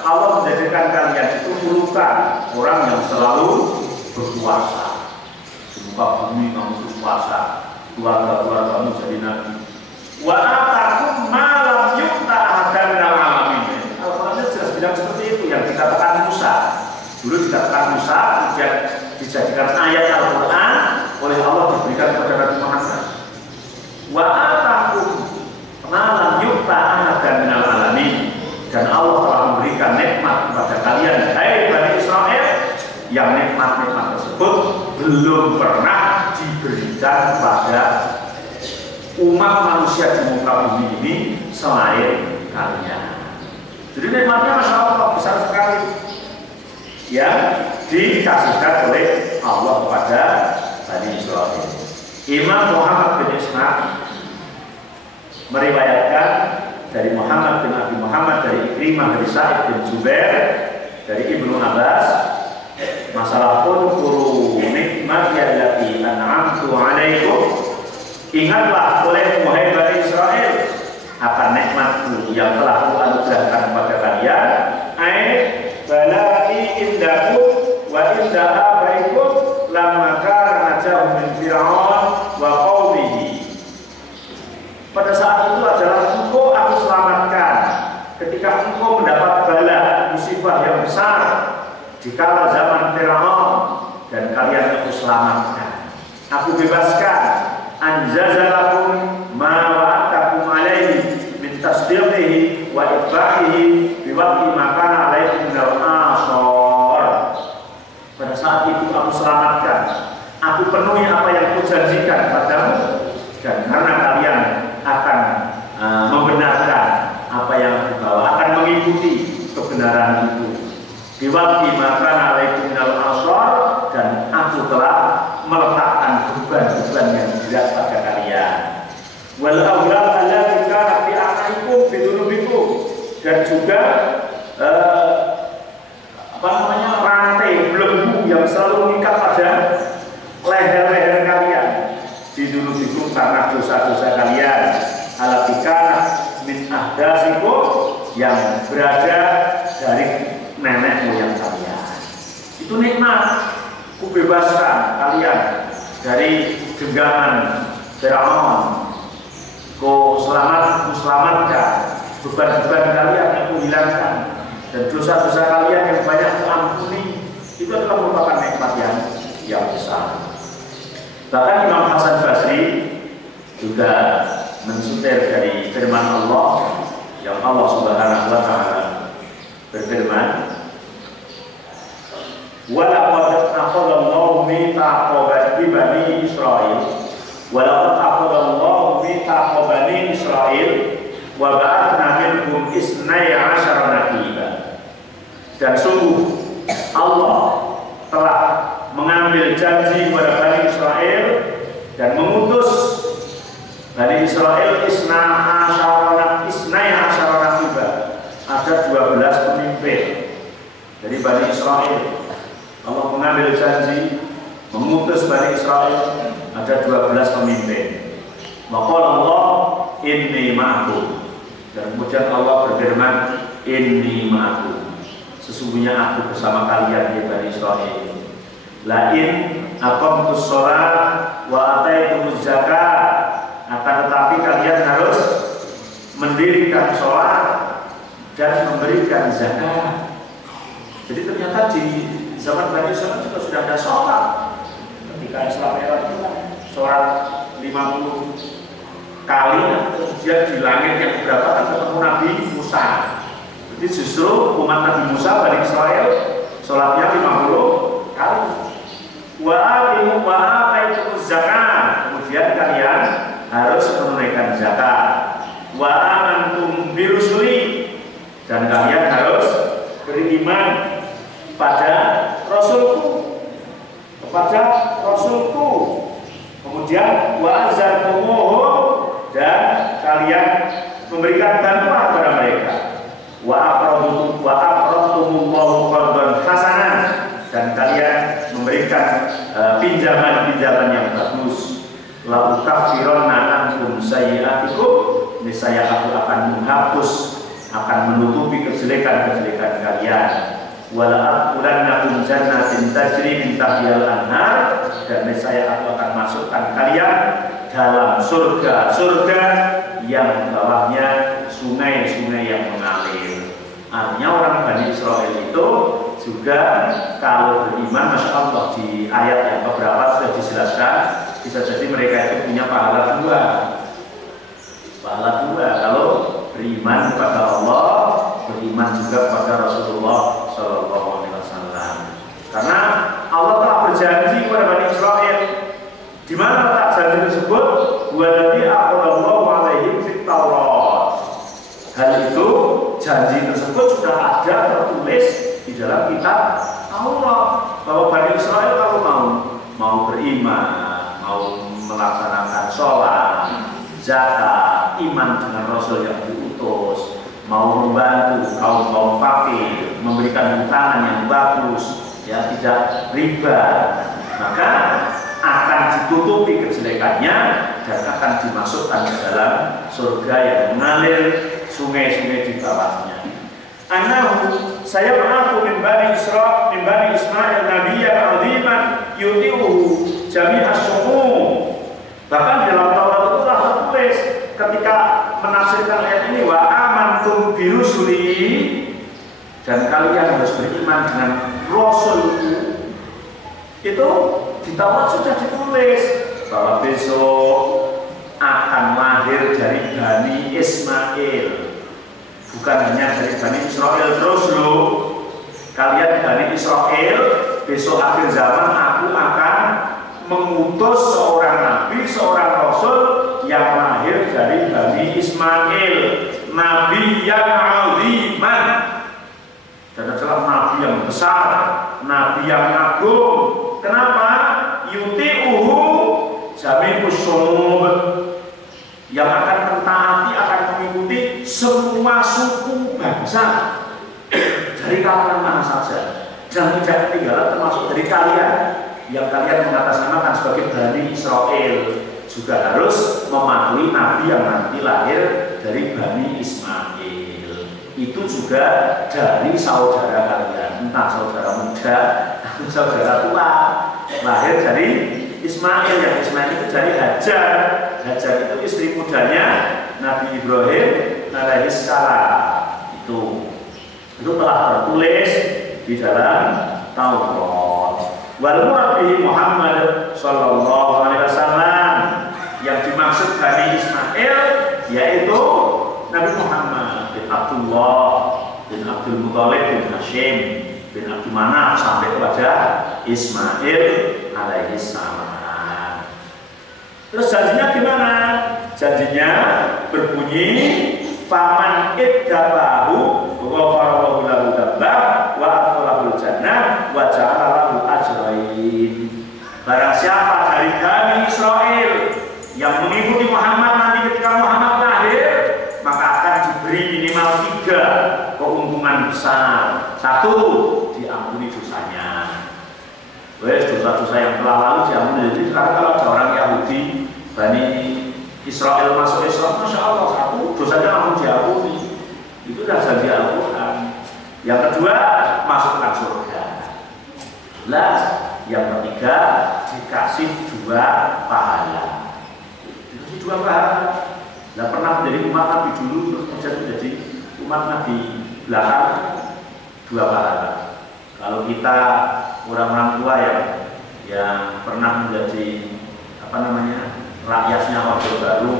Allah menjadikan kalian itu mulukan, orang yang selalu berkuasa. Di muka bumi kamu berkuasa, keluarga-keluargamu jadi nabi. Wa atakum ma lam yu'ta ahadan minal alamin. Al-Qur'an jelas bilang seperti itu, yang dikatakan Musa. Dulu dikatakan Musa, kemudian dijadikan ayat Al-Qur'an oleh Allah, diberikan kepada Nabi Muhammad. Wa atakum ma lam yu'ta ahadan minal alamin. Dan Allah telah memberikan nikmat kepada kalian, hai Bani Israel, yang nikmat-nikmat tersebut belum pernah diberikan kepada umat manusia di muka bumi ini selain kalian. Jadi nikmatnya Masya Allah besar sekali yang dikasihkan oleh Allah kepada Bani Israel. Imam Muhammad bin Ishaq meriwayatkan dari Muhammad bin Abi Muhammad, dari Ikrimah, dari Sa'id bin Jubair, dari Ibnu Abbas, masalah udhkuru nikmati allati an'amtu 'alaikum. Ingatlah oleh wahai Bani Israel akan nikmatku yang telah Kuanugerahkan kepada kalian. Ai balai indakum wa inda abaikum lamma kana najahum min fir'aun wa qaumihi. Pada saat itu adalah engkau aku selamatkan ketika engkau mendapat bala musibah yang besar di kala zaman Fir'aun, dan kalian aku selamatkan, aku bebaskan. Anjazalakum ma wa'atakum alaihi min tasdiqihi wa itba'ihi biwaqti ma kana alaikum minal asor. Pada saat itu aku selamatkan, aku penuhi apa yang kujanjikan padamu, dan karena kalian akan membenarkan apa yang dibawa, akan mengikuti kebenaran itu. Biwaqti maka alaikum minal asor, dan aku telah meletakkan beban-beban yang berat pada kalian. Wal awlad allati kanat fi a'naikum bidunubikum, dan juga rantai belenggu yang selalu mengikat pada leher-leher kalian bidunubikum karena dosa-dosa kalian. Alatika min ahdasikum, yang berada dari nenek moyang kalian. Itu nikmat. Ku bebaskan kalian dari genggaman Fir'aun. Ku selamatkan beban-beban kalian yang ku hilangkan, dan dosa-dosa kalian yang banyak ku ampuni. Itu adalah merupakan nikmat yang besar. Bahkan Imam Hasan Basri juga mensutir dari firman Allah, yang Allah Subhanahu wa ta'ala berfirman, wa laqad akhadallahu mitsaqa bani Israil wa laqad akhadallahu mitsaqa bani Israil wa ba'athna minhum isnai 'asyara naqiba. Dan sungguh Allah telah mengambil janji kepada Bani Israel dan mengutus Bani Israel isnai 'asyara naqiba. Ada 12 pemimpin dari Bani Israel. Allah mengambil janji mengutus Bani Israel, ada 12 pemimpin. Maka Allah inni ma'akum, dan kemudian Allah berfirman inni ma'akum, sesungguhnya aku bersama kalian ya Bani Israel. Lain aqamtus shalah wa ataitumuz zakat, akan tetapi kalian harus mendirikan sholat dan memberikan zakat. Jadi ternyata di zaman Bani Israil juga sudah ada sholat. Ketika Islam era itu kan sholat 50 kali, kemudian di langit yang berapa kan ketemu Nabi Musa. Jadi justru umat Nabi Musa Bani Israil sholatnya 50 kali. Wa'ataitumuz zakat, kemudian kalian harus menunaikan zakat. Wa amantum birusuli, dan kalian harus beriman pada Rasulku, kepada Rasulku. Kemudian wa azartumuhum, dan kalian memberikan bantuan kepada mereka. Wa aqradtumullahu qardan hasanan, dan kalian memberikan pinjaman-pinjaman yang bagus. La ukaffiranna ankum sayyi'atikum, niscaya aku akan menghapus, akan menutupi kejelekan-kejelekan kalian. Wala adkhulannakum jannatin tajri min tahtihal anhar, dan niscaya aku akan masukkan kalian dalam surga-surga yang bawahnya sungai-sungai yang mengalir. Artinya orang Bani Israil itu juga kalau beriman, Masya Allah, di ayat yang beberapa sudah dijelaskan, bisa jadi mereka itu punya pahala dua. Pahala dua kalau beriman kepada Allah, beriman juga kepada Rasulullah Shallallahu Alaihi Wasallam. Karena Allah telah berjanji kepada Bani Israil, di mana letak janji tersebut? Waladhi aqadallahu alaihim fit Taurat. Hal itu, janji tersebut sudah ada tertulis di dalam kitab Allah, bahwa Bani Israil kalau mau beriman, mau melaksanakan sholat, zakat, iman dengan Rasul yang diutus, mau membantu kaum fakir, memberikan hutanan yang bagus, ya tidak riba, maka akan ditutupi kejelekannya dan akan dimasukkan ke dalam surga yang mengalir sungai-sungai di bawahnya. Anahu saya mengaku min Bani Ismail nabiyyan aziman yuti'uhu jami'as syu'um. Bahkan dalam Taurat itu telah tertulis ketika menafsirkan ayat ini, wa amantum birusuli, dan kalian harus beriman dengan Rasulku. Itu di Taurat sudah ditulis bahwa besok akan lahir dari Bani Ismail, bukan hanya dari Bani Israil terus loh. Kalian Bani Israil, besok akhir zaman aku akan mengutus seorang nabi, seorang rasul yang lahir dari Bani Ismail, nabi yang aziman, dan adalah nabi yang besar, nabi yang agung. Kenapa? Yuti'uhu jami'us syu'ub, yang akan mentaati, akan mengikuti semua suku bangsa dari kalangan mana saja, dan tidak ketinggalan termasuk dari kalian yang kalian mengatasnamakan sebagai Bani Israil, juga harus mematuhi nabi yang nanti lahir dari Bani Ismail. Itu juga dari saudara kalian, entah saudara muda atau saudara tua, lahir dari Ismail, yang Ismail itu dari Hajar. Hajar itu istri mudanya Nabi Ibrahim alaihissalam. Itu telah tertulis di dalam Taurat. Wal murad bihi Muhammad sallallahu alaihi wasallam, yang dimaksud Bani Ismail yaitu Nabi Muhammad bin Abdullah bin Abdul Muthalib bin Hashim bin Abdul Manaf sampai kepada Ismail alaihissalam. Terus janjinya gimana? Janjinya berbunyi faman iddabahu wa farahu lahu dabbah wa atqalahu jannah wa ja'ala lahu ajrain. Barang siapa dari Bani Israil yang mengikuti Muhammad nanti ketika Muhammad lahir, maka akan diberi minimal 3 keuntungan besar. 1, diampuni dosanya. Dosa-dosa yang telah lalu diampuni. Jadi sekarang kalau ada orang Yahudi Bani Israil masuk Islam, Masya Allah, 1, dosanya langsung diampuni. Itu sudah janji Al-Quran. Yang kedua, masukkan surga. Yang ketiga, dikasih 2 pahala. Dikasih 2 pahala. Tidak pernah menjadi umat Nabi dulu terus menjadi umat Nabi belakang 2 pahala. Kalau kita orang-orang tua yang pernah menjadi rakyatnya Orde Baru,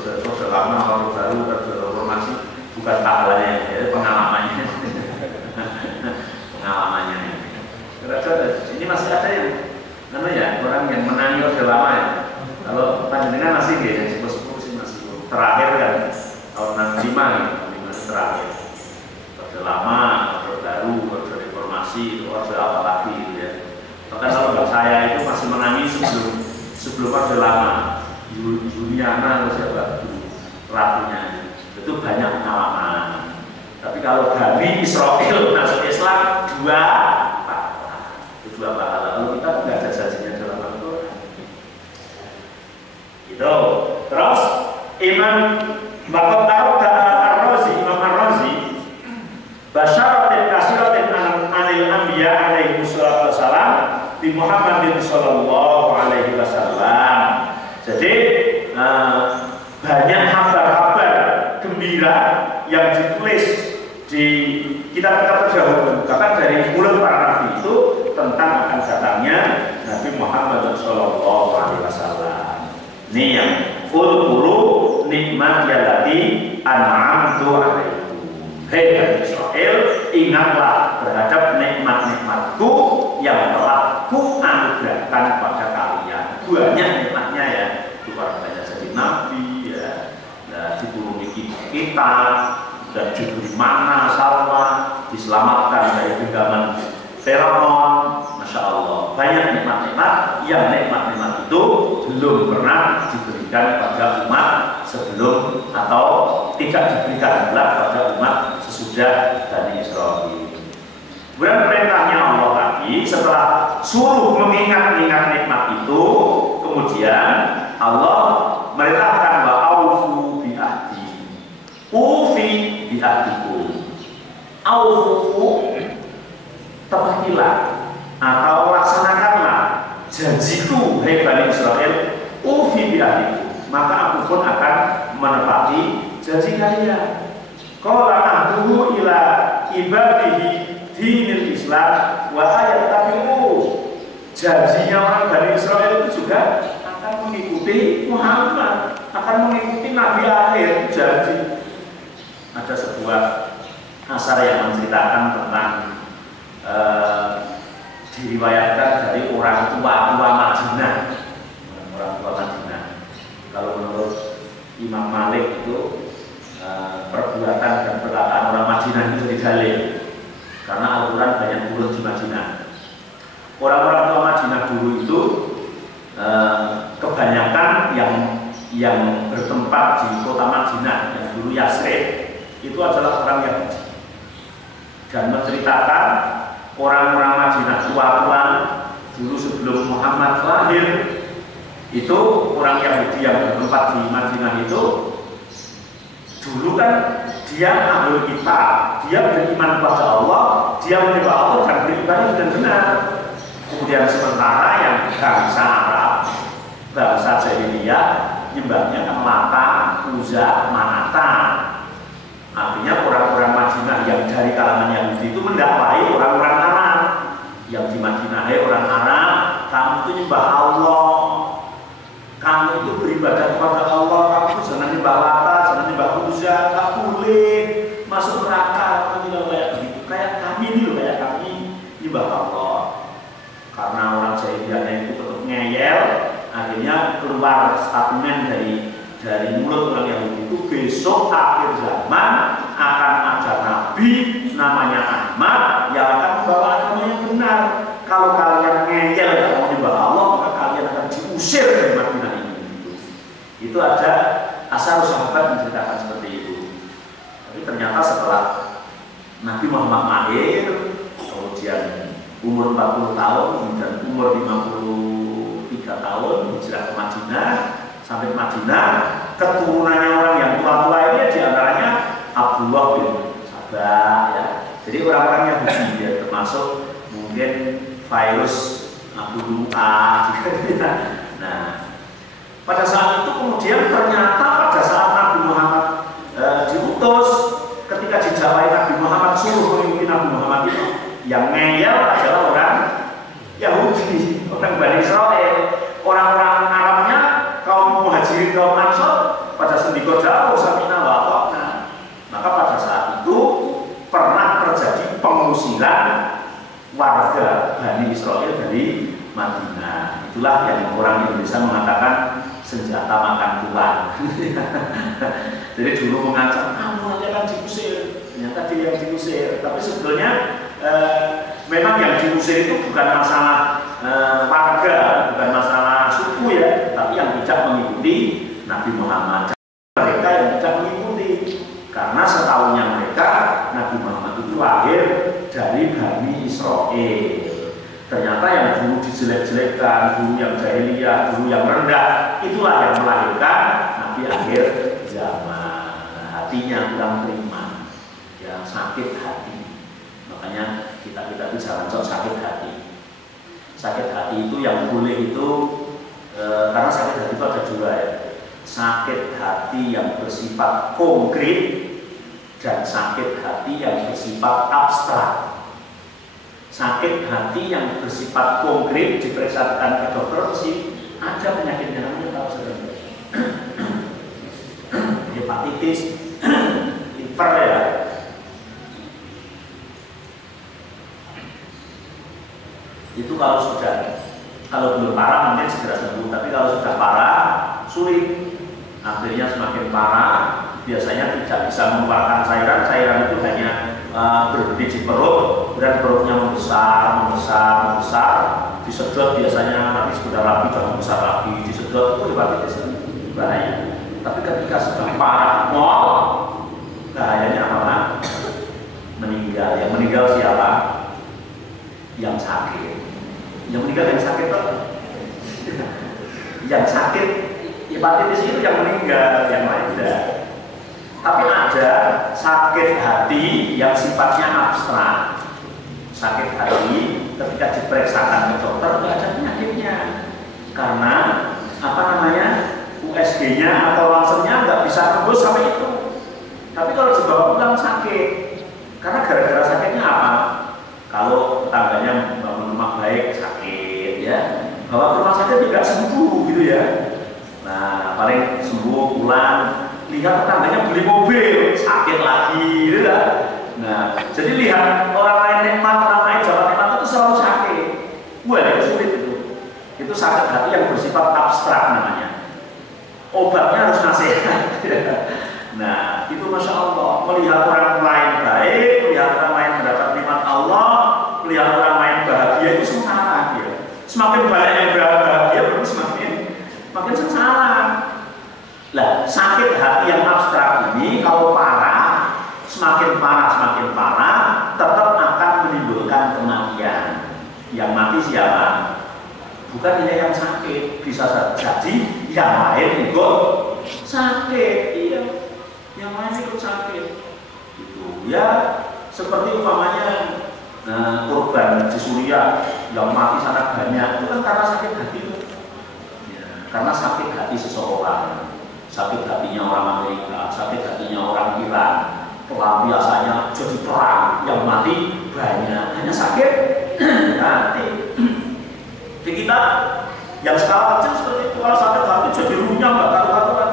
Orde Lama, Orde Baru, Orde Reformasi, bukan pahalanya, ya, pengalamannya. Pengalamannya. Ini masih ada yang orang yang menangi Orde Lama ya. Kalau panjenengan masih ya, sepuh-sepuh sih masih. Terakhir kan tahun 65 terakhir. Orde Lama, Orde Baru, Orde Reformasi, Orde apa lagi gitu ya. Bahkan kalau nggak saya itu masih menangi sebelum Orde Lama. Juliana atau siapa ratunya itu banyak pengalaman. Tapi kalau dari Israel masuk Islam dua pahala. Lalu kita nggak ada janjinya dalam Al-Quran. Gitu. Terus Imam Ar-Razi, Imam Ar-Razi, basyaratin kasiratin anil anbiya alaihi wassalatu wassalam di Muhammadin sallallahu alaihi wasallam. Jadi banyak kabar-kabar gembira yang ditulis di kitab-kitab terdahulu, bahkan dari mulut para nabi itu tentang akan datangnya Nabi Muhammad sallallahu alaihi wasallam. Ini yang ulquru nikmat yallati an'amtu alaikum. Hei Bani Israel, ingatlah terhadap nikmat-nikmatku yang telah ku anugerahkan pada kalian. Banyak nikmatnya ya, bukan hanya jadi nabi ya, dituruni kitab dan diberi mana salwa, diselamatkan dari genggaman Firaun. Masya Allah, banyak nikmat-nikmat yang nikmat-nikmat itu belum pernah diberikan pada umat sebelum atau tidak diberikan pula pada umat sesudah Bani Israil. Kemudian perintahnya Allah lagi setelah suruh mengingat-ingat nikmat itu, kemudian Allah merintahkan wa aufu bi ahdi. Ufi bi ahdikum. Aufu tepatilah atau laksanakanlah janjiku hai Bani Israil, ufi bi ahdikum. Maka aku pun akan menepati janji kalian. Qala ahduhu ila ibadihi dinil Islam wa ayat tabi'u. Janjinya orang Bani Israil itu juga akan mengikuti Muhammad, akan mengikuti Nabi akhir. Janji. Ada sebuah asar yang menceritakan tentang diriwayatkan dari orang tua Madinah. Orang tua Madinah. Kalau menurut Imam Malik itu perbuatan dan perkataan orang Madinah itu didalil. Karena Al-Quran banyak turun di Madinah. Orang-orang tua Madinah dulu itu kebanyakan yang bertempat di kota Madinah yang dulu Yasrib itu adalah orang Yahudi. Dan menceritakan orang-orang Madinah tua-tua dulu sebelum Muhammad lahir itu orang Yahudi yang bertempat di Madinah itu dulu kan dia ambil kitab, dia beriman kepada Allah, dia menyembah Allah dan beribadah dengan benar. Kemudian sementara yang bangsa Arab, bangsa Jahiliyah, nyembahnya kan Lata, Uzza, Manata. Artinya orang-orang Madinah yang dari kalangan Yahudi itu mendakwai orang-orang Arab yang di Madinah. Hai orang Arab, kamu itu nyembah Allah, kamu itu beribadah kepada Allah, kamu jangan nyembah Lata, jangan nyembah Uzza, tak boleh masuk neraka. Kamu tidak kayak begitu, kayak kami ini loh, kayak kami nyembah Allah. Karena orang Jahiliyahnya itu tetap ngeyel, akhirnya keluar statement dari mulut orang Yahudi itu, besok akhir zaman akan ada nabi namanya Ahmad yang akan membawa agama yang benar. Kalau kalian ngeyel tidak mau nyembah Allah, maka kalian akan diusir dari Madinah ini. Itu ada asal sahabat menceritakan seperti itu. Tapi ternyata setelah Nabi Muhammad lahir, kemudian umur 40 tahun dan umur 53 tahun hijrah ke Madinah. Sampai Madinah, keturunannya orang yang tua-tua ini diantaranya Abdullah bin Sabah ya. Jadi orang-orang yang Yahudi ya, termasuk mungkin virus Abu Lu'ah. Nah, pada saat itu kemudian ternyata pada saat Nabi Muhammad diutus, ketika dijawai Nabi Muhammad suruh mengikuti Nabi Muhammad itu, yang ngeyel adalah orang Yahudi, orang Bani Israel, orang-orang Arabnya, kaum Muhajirin, kaum Ansor pada sendiko jauh samina wa ata'na. Maka pada saat itu pernah terjadi pengusiran warga Bani Israel dari Madinah. Itulah yang orang Indonesia mengatakan senjata makan tuan. Jadi dulu mengancam, kamu nanti akan diusir. Ternyata dia yang diusir. Tapi sebetulnya memang yang diusir itu bukan masalah warga, bukan masalah suku ya, tapi yang tidak mengikuti Nabi Muhammad. Mereka yang tidak mengikuti, karena setahunya mereka Nabi Muhammad itu lahir dari Bani Israel. Ternyata yang dulu dijelek-jelekkan, dulu yang jahiliyah, dulu yang rendah, itulah yang melahirkan Nabi akhir zaman. Hatinya kurang terima, yang sakit hati. Makanya kita itu jangan sok sakit hati. Sakit hati itu yang boleh itu karena sakit hati itu ada dua ya. Sakit hati yang bersifat konkret dan sakit hati yang bersifat abstrak. Sakit hati yang bersifat konkret diperiksakan ke dokter sih ada penyakit yang namanya tahu saudara. Hepatitis, liver ya. Itu kalau belum parah mungkin segera sembuh, tapi kalau sudah parah sulit. Akhirnya semakin parah, biasanya tidak bisa mengeluarkan cairan itu hanya berhenti di perut, dan perutnya membesar, disedot biasanya nanti sebentar lagi sudah membesar lagi, disedot itu hepatitis bahaya. Tapi ketika sudah parah, bahayanya apa? Meninggal. Yang meninggal siapa? Yang sakit. Yang meninggal yang sakit toh? Yang sakit hepatitis itu yang meninggal, yang lain tidak. Tapi ada sakit hati yang sifatnya abstrak. Sakit hati ketika diperiksakan ke dokter tidak ada penyakitnya, karena USG-nya atau ronsennya nggak bisa tembus sampai itu. Tapi kalau dibawa pulang sakit, karena gara-gara sakitnya apa? Kalau tetangganya bangun rumah baik sakit ya, bawa ke rumah sakit tidak sembuh gitu ya. Nah paling sembuh pulang, lihat tetangganya beli mobil sakit lagi gitu kan. Nah jadi lihat orang lain nikmat, orang lain jalan nikmat itu selalu sakit. Wah itu sulit itu. Itu sakit hati yang bersifat abstrak namanya. Obatnya harus nasihat. Nah itu masya Allah, melihat orang lain baik, melihat orang lain mendapat nikmat Allah, melihat orang lain bahagia itu sengsara ya. Semakin banyak yang bahagia berarti semakin sengsara. Lah sakit hati yang abstrak ini kalau parah, semakin parah tetap akan menimbulkan kematian. Yang mati siapa? Bukan hanya yang sakit, bisa jadi yang lain ikut sakit. Iya, yang lain ikut sakit. Itu ya seperti umpamanya korban di Suriah yang mati sangat banyak, itu kan karena sakit hati. Ya, karena sakit hati seseorang, sakit hatinya orang Amerika, sakit hatinya orang Iran. Perang biasanya jadi perang, yang mati banyak, hanya sakit hati. Di kita yang skala kecil seperti itu, kalau sakit hati jadi runyam nggak karu-karuan.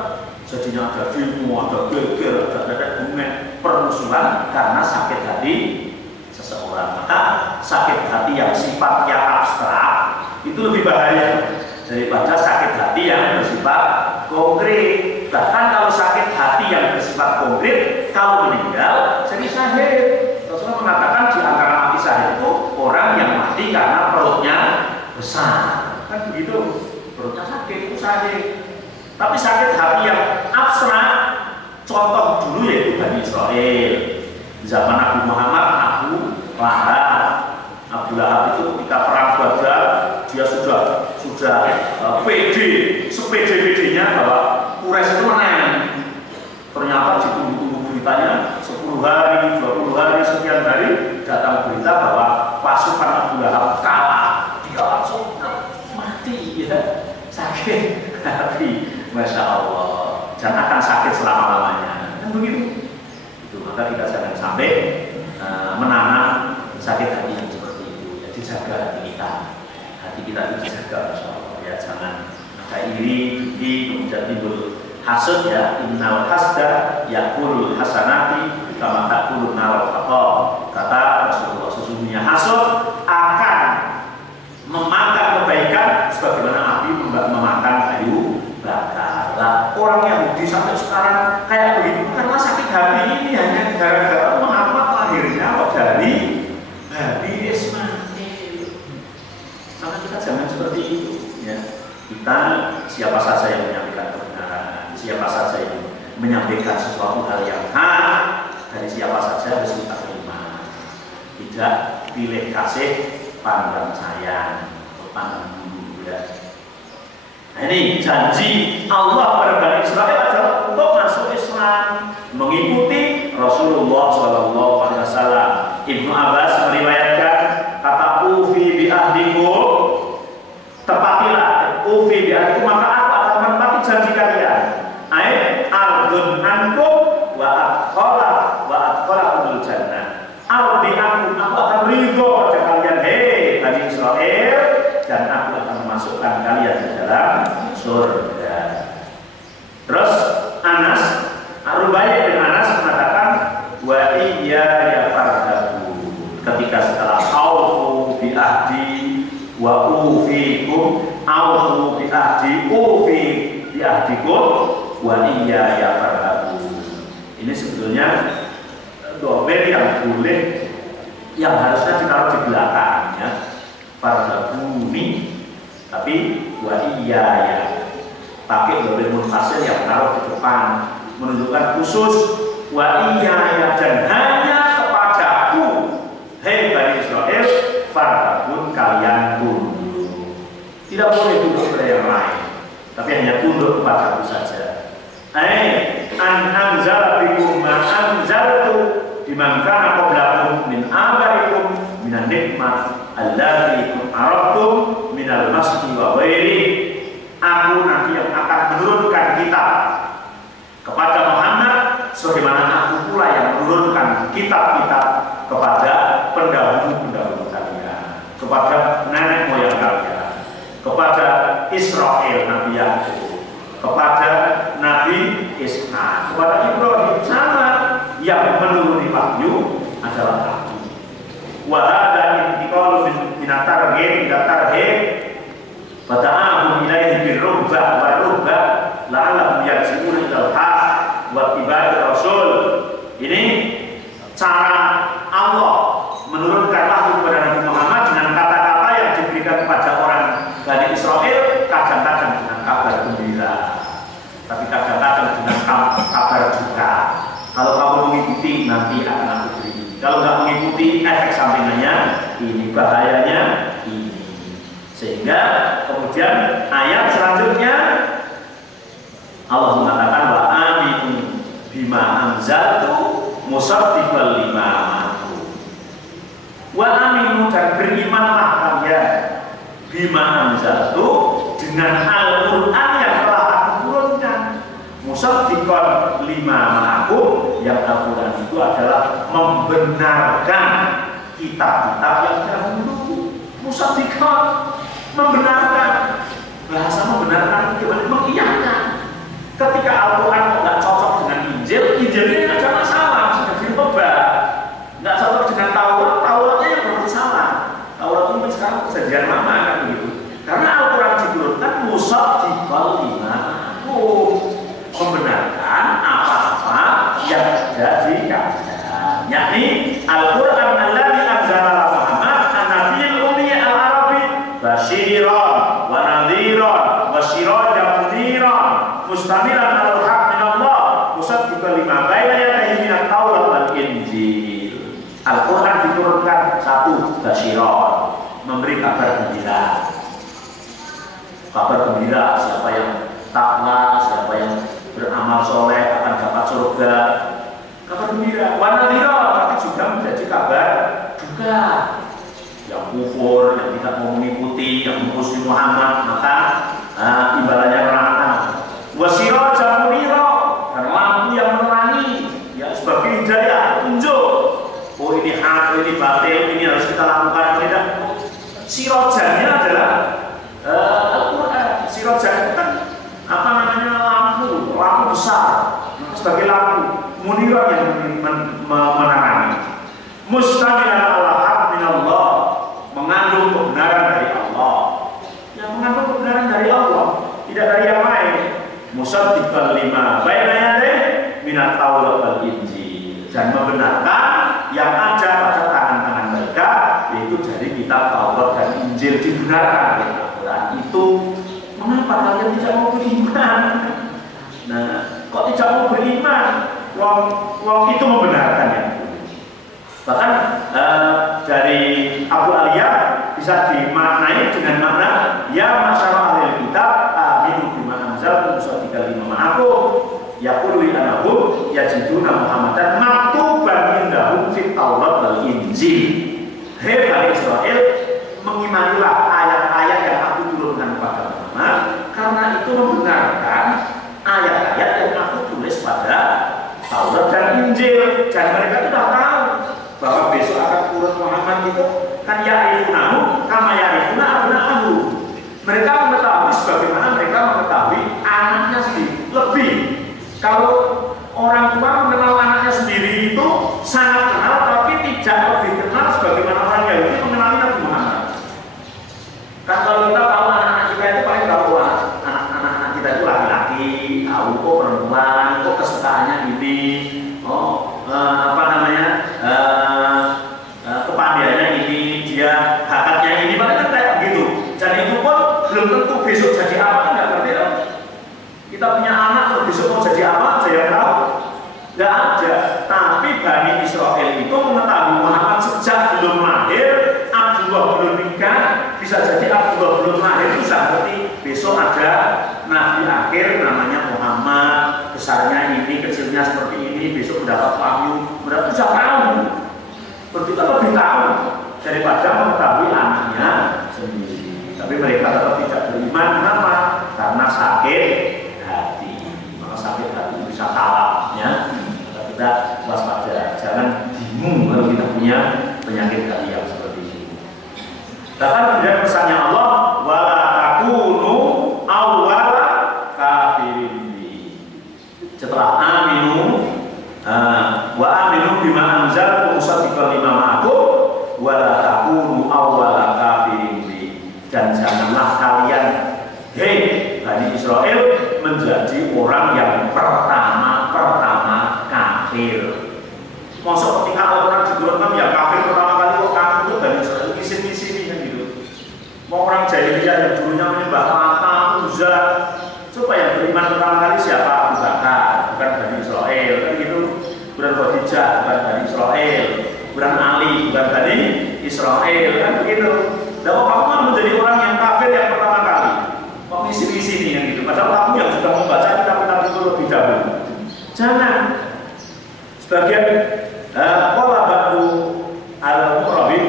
Jadinya ada demo, ada geger, ada bunga, permusuhan karena sakit hati seseorang. Maka sakit hati yang sifatnya abstrak itu lebih bahaya daripada sakit hati yang bersifat konkret. Bahkan kalau sakit hati yang bersifat konkret, kalau meninggal jadi syahid. Rasulullah mengatakan di antara mati syahid itu orang yang mati karena perutnya besar, kan begitu, perutnya sakit itu syahid. Tapi sakit hati yang abstrak, contoh dulu yaitu Bani Israel. Zaman Nabi Muhammad, Abu Lahab itu ketika perang Badar, dia sudah sepede-pedenya bahwa Quraisy itu menang. Ternyata ditunggu-tunggu beritanya 10 hari, 20 hari, sekian hari datang berita bahwa pasukan Abu Lahab kalah. Dia langsung mati ya, sakit hati, masya Allah. Dan akan sakit selama-lamanya, kan begitu. Itu maka kita jangan sampai menanam sakit hati yang seperti itu. Ya, dijaga hati kita. hati kita dijaga, Masya Allah ya, jangan ada iri, dengki, kemudian timbul hasud ya. Innal hasda yakulul hasanati kama takulun nar apa, kata Rasulullah, sesungguhnya hasud akan memakan kebaikan sebagaimana api memakan kayu bakar. Lah, orang Yahudi sampai sekarang kayak begitu karena sakit hati ini hanya gara-gara Muhammad lahirnya dari Nabi Ismail. Karena kita jangan seperti itu ya. Kita siapa saja yang menyampaikan kebenaran, siapa saja yang menyampaikan sesuatu hal yang hak, dari siapa saja harus kita terima. Tidak pilih kasih pandang sayang atau pandang bulu ya. Nah, ini janji Allah pada Bani Israel adalah untuk masuk Islam, mengikuti Rasulullah SAW. Ibnu Abbas meriwayatkan kata ufi bi ahdikum, tepatilah ufi bi ahdikum, maka aku akan menepati janji kalian. Ai ardun ankum wa adkhalakumul jannah. Ardi ankum, aku akan ridho pada kalian hei Bani Israel, dan aku akan memasukkan kalian ke dalam surga. Terus Anas, Rubaiyah bin Anas mengatakan wa iya ya fardaku, ketika setelah aufu bi ahdi wa ufikum, aufu bi ahdi ufi bi ahdikum wa iya ya fardaku. Ini sebetulnya domir yang boleh, yang harusnya ditaruh di belakang ya, fardabuni, tapi wa iya ya pakai domir munfasil yang taruh di depan, menunjukkan khusus wa iya ya, dan hanya kepadaku hei Bani Israel fardabun, kalian tunduk. Tidak boleh tunduk kepada yang lain, tapi hanya tunduk kepadaku saja. An anzal bikum ma anzaltu biman kana qablakum min abaikum minan nikmat allati araftum minal masjid wa ghairi. Aku nanti yang akan menurunkan kitab kepada Muhammad sebagaimana aku pula yang menurunkan kitab-kitab kepada pendahulu-pendahulu kalian, kepada nenek moyang kalian, kepada Israel Nabi Yakub, kepada Nabi Ishak, kepada Ibrahim, sama yang menuruni wahyu adalah aku. Wa hadza intiqalu min at-targhib ila tarhib fata'ahum ilaihi birruhbah wa ruhbah la'allahum yarji'un ila al-haq wa tibai rasul. Ini cara Allah menurunkan wahyu kepada Nabi Muhammad dengan kata-kata yang diberikan kepada orang Bani Israel, kadang-kadang dengan kabar gembira, tapi kadang-kadang dengan kabar duka. Kalau kamu mengikuti nanti akan aku beri, kalau nggak mengikuti efek sampingannya ini, bahayanya ini. Sehingga kemudian ayat selanjutnya Allah mengatakan wa aminu bima anzaltu musaddiqal lima ma'akum. Wa aminu, dan berimanlah kalian bima anzaltu, dengan Al-Qur'an yang telah aku turunkan, musaddiqal lima ma'akum, yang Al-Qur'an itu adalah membenarkan kitab-kitab yang dahulu. Musaddiqal, membenarkan. Bahasa membenarkan gimana? Mengiyakan. Ketika Al-Quran nggak cocok dengan Injil, Injilnya nggak ada masalah, sudah dirubah. Nggak cocok dengan Taurat, Tauratnya yang bermasalah. Taurat itu sekarang perjanjian lama kan begitu. Karena Al-Quran diturunkan musaddiqal lima ma'akum, membenarkan apa-apa yang ada di kalian. Yakni Al-Quran alladzi anzala Muhammad an-nabiyul ummi al-arabi basyiran wa nadhiran wa sirajan muniran mustamilan alal haq min Allah musaddiqan lima baina yadayhi min at-taurat wal injil. Al-Quran diturunkan satu, basyiran, memberi kabar gembira. Kabar gembira, siapa yang takwa, siapa yang beramal soleh akan dapat surga. Kabar gembira. Wa nadhiran, tapi juga menjadi kabar duka. Yang kufur, yang tidak mau mengikuti, yang memusuhi Muhammad, maka imbalannya neraka. Wasirajan munira, dan lampu yang menerangi, ya sebagai hidayah, petunjuk. Oh ini hak, ini batil, ini harus kita lakukan, tidak. Sirajannya adalah istirojah itu kan apa namanya lampu besar, sebagai lampu munirah yang menerangi. Mustamilan ala haq minallah, mengandung kebenaran dari Allah. Yang mengandung kebenaran dari Allah, tidak dari yang lain. Musaddiqan lima baina yadayhi minat Taurat wal Injil, dan membenarkan yang ada pada tangan-tangan mereka, yaitu dari kitab Taurat dan Injil dibenarkan oleh Al-Quran. Itu mengapa kalian tidak mau beriman? Nah, kok tidak mau beriman? Wong itu membenarkannya. Bahkan dari Abu Aliyah bisa dimaknai dengan makna ya masyarakat ahli kitab aminu bima anzaltu musaddiqan lima ma'akum yaqulu anahum yajiduna Muhammadan maktuban indahum fit Taurat wal Injil. Hei Bani Israel, mengimanilah ayat-ayat yang aku turunkan kepada Muhammad, karena itu membenarkan ayat-ayat yang aku tulis pada Taurat dan Injil. Dan mereka sudah tahu bahwa besok akan turun Muhammad itu kan ya'rifunahu kama ya'rifuna abna'ahu. Mereka mengetahui sebagaimana mereka mengetahui anaknya sendiri. Lebih, kalau orang tua mengenal anaknya sendiri itu sangat kenal, tapi tidak lebih kenal sebagaimana orang Yahudi mengenali Nabi Muhammad. Kan kalau kita tahu anak-anak kita itu paling tahu anak-anak kita itu laki-laki, tahu kok perempuan, kok kesukaannya ini, apa namanya, kepandaiannya ini, dia hakatnya ini, paling kayak gitu. Dan itu pun belum tentu besok jadi apa, nggak ngerti dong. Kita punya anak terus besok mau jadi apa, saya tahu, nggak ada. Tapi Bani Israel itu mengetahui Muhammad sejak belum lahir, Abdullah belum nikah, bisa jadi Abdullah belum lahir itu sudah ngerti besok ada Nabi akhir namanya Muhammad, besarnya ini, kecilnya seperti ini, besok mendapat wahyu, mereka sudah tahu. Begitu lebih tahu daripada mengetahui anaknya sendiri. Tapi mereka tetap tidak beriman. Kenapa? Karena sakit hati. Maka sakit hati bisa kalah, ya. Kita waspada, jangan bingung kalau kita punya penyakit hati yang seperti ini. Bahkan kemudian pesannya Allah, wala takunu awwala kafirin. Setelah aminu wa aminu bima anzaltu musaddiqan lima ma'akum wala takunu awwala kafirin. Dan janganlah kalian, hei Bani Israel, menjadi orang yang pertama kafir. Maksud ketika orang diturunkan ya kafir pertama kali, kok kamu itu Bani Israel ngisi-ngisi kan gitu. Mau orang jahiliyah yang dulunya menyembah Lata, Uzza, coba yang beriman pertama kali siapa? Abu Bakar, bukan Bani Israel kan gitu. Bukan Khadijah, bukan Bani Israel. Bukan Ali, bukan Bani Israel kan begitu. Dan kamu kan menjadi orang yang kafir yang pertama kali. Kok ngisi-ngisi nih yang gitu. Padahal kamu yang sudah membaca kitab-kitab itu lebih dahulu. Jangan. Sebagian qala ba'du al-mu'rabin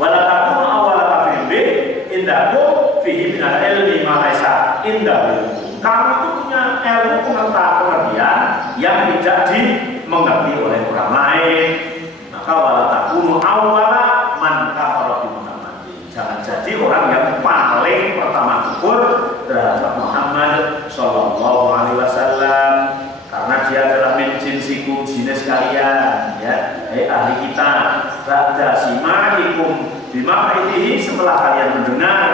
wala takunu awwala kafirin bi indakum fihi min al-ilmi ma laysa indahu. Kamu itu punya ilmu pengetahuan yang tidak dimengerti oleh orang lain. Maka wala takunu awwala man kafara bi Muhammad. Jangan jadi orang yang paling pertama kufur terhadap Muhammad sallallahu alaihi wasallam. Karena dia adalah min jinsikum, jenis kalian, ya, ahli kita. Ba'da simaikum bima'idhi, setelah kalian mendengar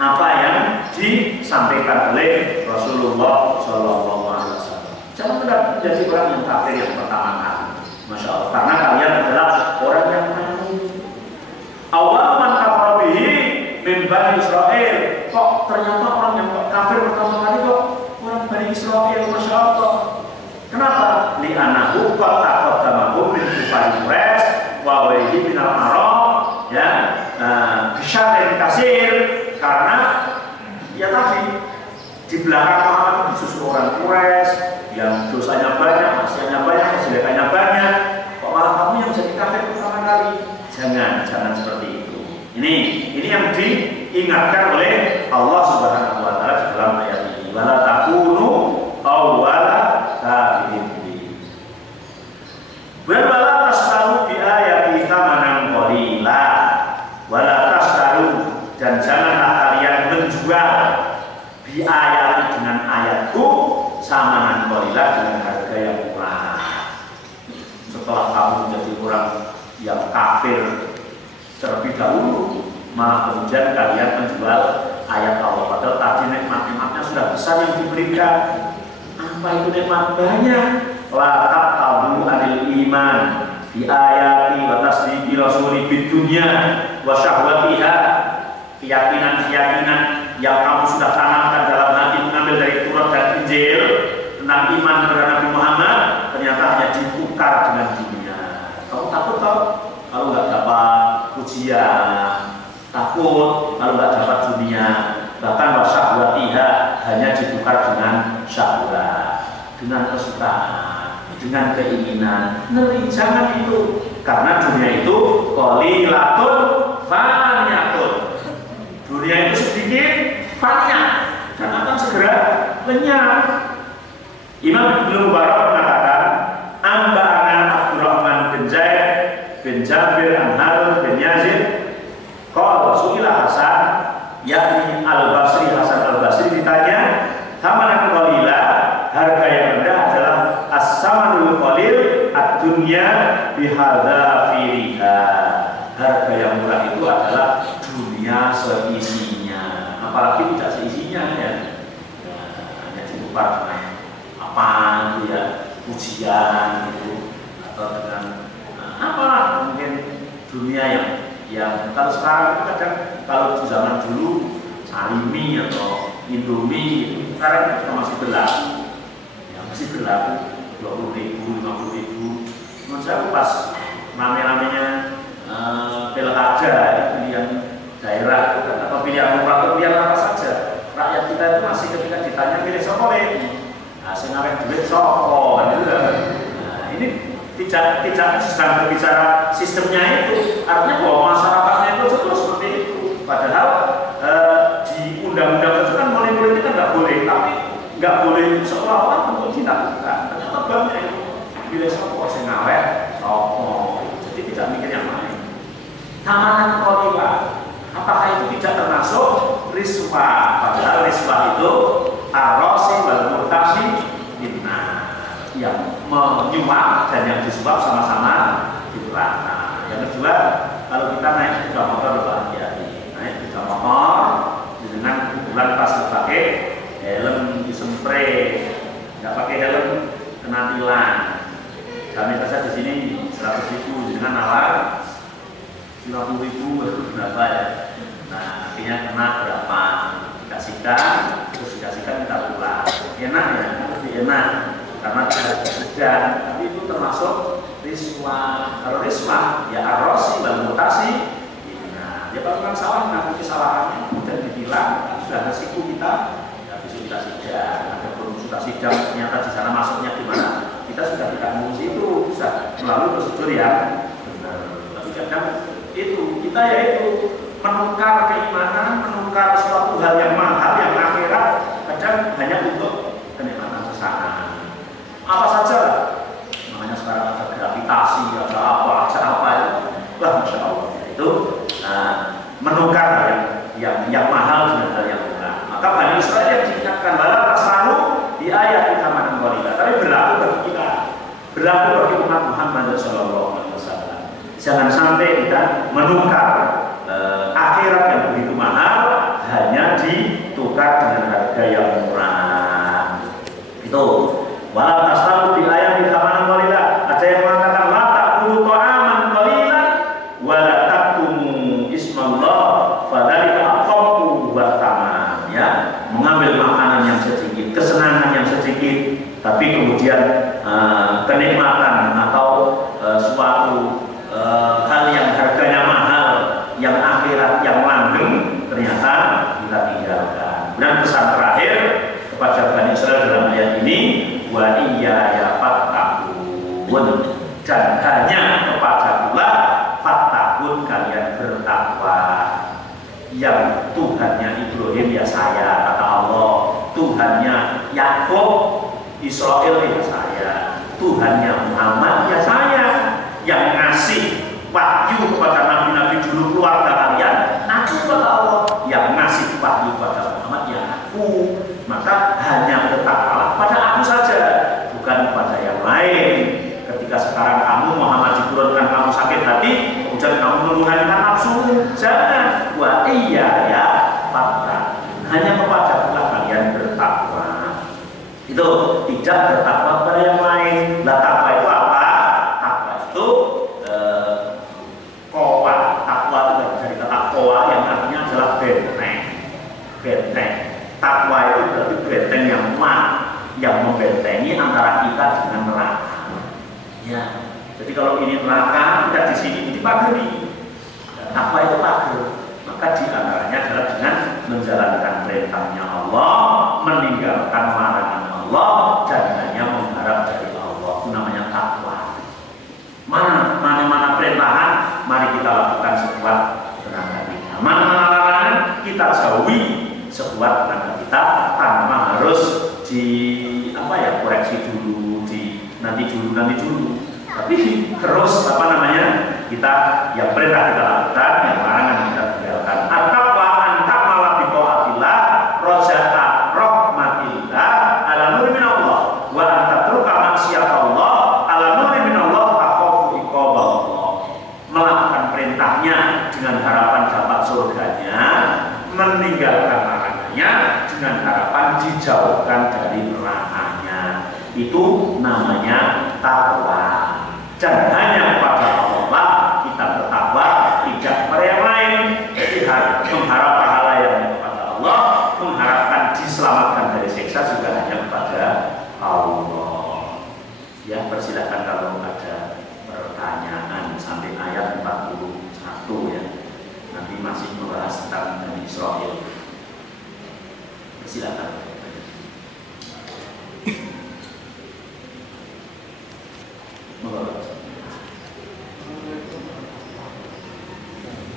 apa yang disampaikan oleh Rasulullah Sallallahu Alaihi Wasallam. Jangan menjadi orang yang kafir yang pertama kali, Masya Allah. Karena kalian adalah orang yang tahu. Awal man kafara bihi min Bani Israel. Kok ternyata orang yang kafir pertama kali kok orang Bani Israel, Masya Allah. Kenapa? Li'anahu qad taqaddamahu min kufari Quraisy wa waihi min al-Arab, ya, bisyarrin kasir. Karena ya tadi di belakang Muhammad disusul orang Quraisy yang dosanya banyak, maksiatnya banyak, kejelekannya banyak. Kok malah kamu yang jadi kafir pertama kali? Jangan seperti itu. Ini yang diingatkan oleh Allah Subhanahu wa taala di dalam ayat ini. Wala takunu awwala kafirin. Wala tastaru bi ayati thamanan qalila. Wala tastaru, dan janganlah kalian menjual menjual biayati dengan ayatku samanan qalilan dengan harga yang murah. Setelah kamu menjadi orang yang kafir terlebih dahulu, malah kemudian kalian menjual ayat Allah, padahal tadi nikmat-nikmatnya sudah besar yang diberikan. Apa itu nikmat? Banyak. La taqabu anil iman bi ayati wa tasdiqi rasuli bid dunya wa syahwatiha. Keyakinan-keyakinan yang kamu sudah tanamkan dalam hati mengambil dari Taurat dan Injil tentang iman kepada Nabi Muhammad ternyata hanya ditukar dengan dunia. Kamu takut tau kalau nggak dapat ujian, takut kalau nggak dapat dunia, bahkan wasyahwatiha hanya ditukar dengan syahwat, dengan kesukaan, dengan keinginan. Ngeri, jangan itu, karena dunia itu qalilatun faniyatun. Dunia itu sedikit, fana, dan akan segera lenyap. Imam Ibnu Mubarak mengatakan, Amba'ana Abdurrahman bin Zaid bin Jabir an Harun bin Yazid qala su'ila Hasan yakni Al-Basri, Hasan Al-Basri ditanya, "Thamanan qalila, harga yang rendah adalah as-samanul qalil ad-dunya bihadza firiha." Harga yang murah itu adalah dunia seisinya, apalagi tidak seisinya ya. Hanya ditukar dengan apa itu ya, ujian gitu, atau dengan apalah mungkin dunia yang kalau sekarang itu kadang kalau di zaman dulu Salimi atau Indomie itu sekarang itu masih berlaku, ya masih berlaku 20.000, 50.000. Menurut saya pas rame-ramenya pilkada pilihan daerah itu kan, atau pilihan lurah, pilihan apa saja, rakyat kita itu masih ketika ditanya pilih sopo nah sing awet duit sopo gitu. Nah ini tidak sedang berbicara sistemnya itu, artinya bahwa masyarakatnya itu terus seperti itu. Padahal di undang-undang itu kan politik kan nggak boleh, tapi nggak boleh seolah-olah untuk dilakukan. Ternyata banyak itu pilih sopo sing awet sopo, jadi tidak mikir yang lain. Thamanan qalila, apakah itu tidak termasuk riswah? Padahal riswah itu ar-rasi wal murtashi inna, yang menyuap dan yang disuap sama-sama dilarang. Yang kedua, kalau kita naik sepeda motor berhati-hati, naik sepeda motor dengan ukuran pas pakai helm disempray, nggak pakai helm kena tilang. Kami saja di sini 100.000 dengan nalar 50.000 berapa ya? Nah, akhirnya kena berapa? Dikasihkan, terus dikasihkan kita pulang. Enak ya, lebih enak karena tidak hujan. Tapi itu termasuk riswah. Kalau riswah ya arrosi dan mutasi. Nah, dia kalau salah ngaku kesalahannya dan ditilang, sudah resiko kita. Ya, besok kita sidang. Ataupun sudah sidang ternyata di sana masuknya gimana? Kita sudah tidak mengurus itu, bisa melalui prosedur yang benar. Tapi kadang itu kita yaitu menukar keimanan, menukar suatu hal yang mahal, yang akhirat, kadang hanya untuk kenikmatan sesaat. Apa saja, namanya sekarang ada gravitasi, ada apa itu, wah masya Allah itu menukar yang mahal dengan hal yang murah. Maka Bani Israil yang diingatkan bahwa selalu di ayat Thamanan qalila, tapi berlaku bagi kita, berlaku bagi umat Muhammad Sallallahu Alaihi Wasallam. Jangan sampai kita menukar akhirat yang begitu mahal hanya ditukar dengan harga yang murah. Itu walau tasalu di ayat di Thamanan qalila, ada yang mengatakan la ta'kulu ta'aman qalilan wa la taktumu ismallah fadzalika aqamtu wa taman, ya, mengambil makanan yang sedikit, kesenangan yang sedikit, tapi kemudian kenikmatan atau suatu hal yang harganya mahal, yang akhirat, yang langgeng, ternyata kita tinggalkan. Dan pesan terakhir kepada Bani Israil dalam ayat ini, wa iyaya fattaqun, dan hanya kepadakulah fattaqun, kalian bertakwa. Yang Tuhannya Ibrahim ya saya, kata Allah. Tuhannya Yakub, Israel ya saya. Tuhannya Muhammad ya saya. Yang ngasih wahyu kepada nabi-nabi dulu keluarga kalian, aku kata Allah yang ngasih wahyu kepada Muhammad. semata-mata hanya bertakwalah pada aku saja, bukan pada yang lain. Ketika sekarang kamu Muhammad diturunkan kamu sakit hati, kemudian kamu menuhankan nafsu, jangan. Wa iya ya fakta, hanya kepada Allah kalian bertakwa. Itu tidak bertakwa pada yang lain. Lah takwa itu apa? Takwa itu kowa. Takwa itu dari kata kowa yang artinya adalah benteng. Benteng. Takwa itu berarti benteng yang kuat, yang membentengi antara kita dengan neraka. Ya. Jadi kalau ini neraka, kita di sini dipagari. Takwa itu pagar. Maka di antaranya adalah dengan menjalankan perintahnya Allah, meninggalkan larangan Allah, dan hanya mengharap dari Allah. Itu namanya takwa. Mana perintahan, mari kita lakukan sekuat tenaga kita. Mana larangan, kita jauhi sekuat tenaga kita tanpa harus koreksi dulu, nanti dulu. Tapi terus kita yang perintah kita lakukan, yang larangan kita tinggalkan. At-taqwa antak malah bita'atillah roja'a rahmatillah ala nuri minallah wa antatruka maksiatallah ala nuri minallah takhafu iqaballah. Melakukan perintahnya dengan harapan dapat surganya, meninggalkan larangannya dengan harapan dijauhkan dari nerakanya. Itu namanya takwa. Dan hanya kepada Allah kita bertakwa, tidak kepada yang lain. Jadi mengharap pahala yang kepada Allah, mengharapkan diselamatkan dari siksa juga hanya kepada Allah. Ya, persilakan kalau ada pertanyaan sampai ayat 41 ya. Nanti masih membahas tentang Bani Israil. Persilakan.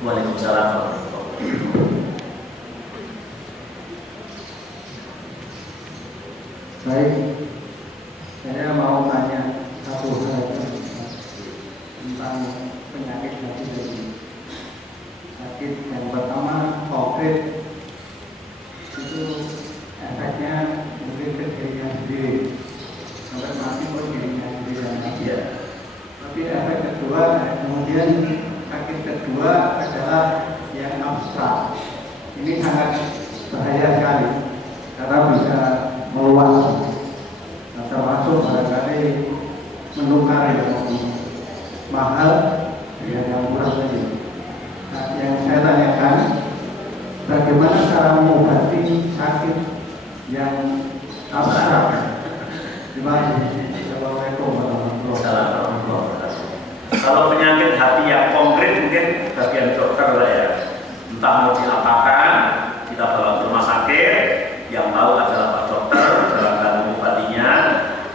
Waalaikumsalam. Baik, saya mau tanya satu hal tentang penyakit hati ini. Sakit yang pertama COVID itu efeknya mungkin ke dirinya sendiri, sampai mati pun dirinya sendiri yang mati. Tapi efek kedua, kemudian sakit kedua adalah yang abstrak. Ini sangat bahaya sekali karena bisa meluas, termasuk barangkali menukar yang mahal dengan yang murah tadi. Nah, yang saya tanyakan, bagaimana cara mengobati sakit yang abstrak? Terima kasih. Assalamualaikum warahmatullahi wabarakatuh. Kalau penyakit hati yang konkret mungkin bagian dokter lah ya. Entah mau diapakan, kita bawa ke rumah sakit, yang tahu adalah Pak Dokter dalam mengobatinya.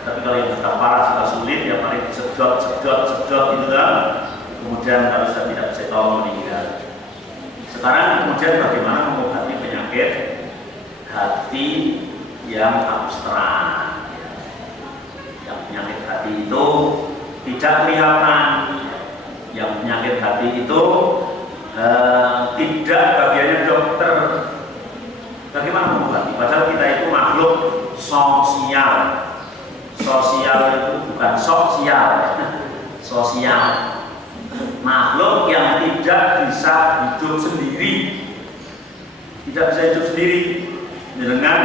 Tapi kalau yang sudah parah, sudah sulit, ya paling sedot itu kan. Kemudian kalau sudah tidak bisa tolong meninggal. Sekarang kemudian bagaimana mengobati penyakit hati yang abstrak? Yang penyakit hati itu tidak kelihatan. Yang penyakit hati itu tidak bagiannya dokter. Bagaimana mengobati? Padahal kita itu makhluk sosial. Sosial itu bukan sosial. Sosial. Makhluk yang tidak bisa hidup sendiri. Tidak bisa hidup sendiri. Dengan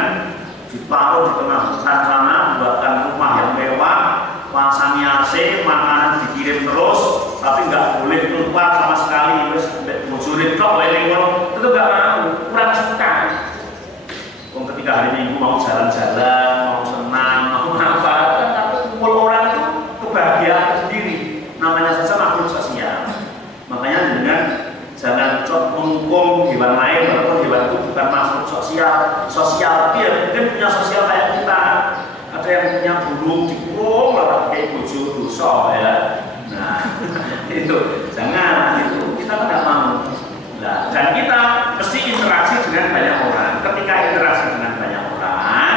ditaruh di tengah hutan sana, buatkan rumah yang mewah, pasangi AC, makanan dikirim terus, tapi nggak boleh keluar sama sekali. Terus bojorin kok itu nggak mau, kurang suka. Ketika hari Minggu mau jalan-jalan, mau senang, mau apa, tapi kumpul orang itu kebahagiaan sendiri. Namanya saja makhluk sosial. Makanya dengan jangan menghukum hewan lain, walaupun hewan itu bukan makhluk sosial. Sosial dia mungkin punya sosial kayak kita. Ada yang punya burung dikurung, lalu kayak bojo dosa ya. Nah, itu jangan itu kita tidak mau. Nah, dan kita mesti interaksi dengan banyak orang. Ketika interaksi dengan banyak orang,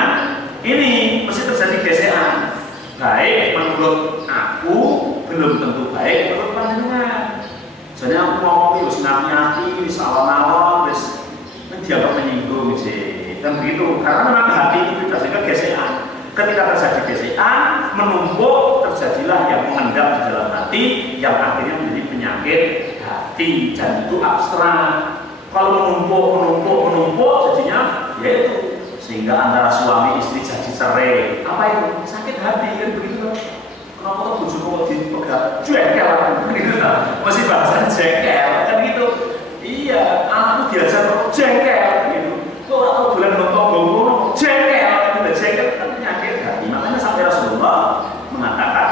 ini mesti terjadi gesekan. Baik menurut aku, belum tentu baik menurut panjenengan. Jadi aku ngomong wis ngati-ngati, wis alon-alon, wis dianggap menyinggung sih. Kan begitu. Karena memang hati itu tidak sehingga gesekan. Ketika terjadi gesekan, menumpuk, terjadilah yang mengendap di dalam hati, yang akhirnya menjadi penyakit hati, dan itu abstrak. Kalau menumpuk, jadinya yaitu sehingga antara suami istri jadi cerai. Apa itu? Sakit hati, kan begitu. Kenapa tuh bujuk dipegang jengkel, gitu masih bahasa jengkel, kan gitu. Iya, anakku diajar jengkel, gitu. Kok aku bulan nonton jengkel, itu jengkel kan penyakit hati. Makanya sampai Rasulullah mengatakan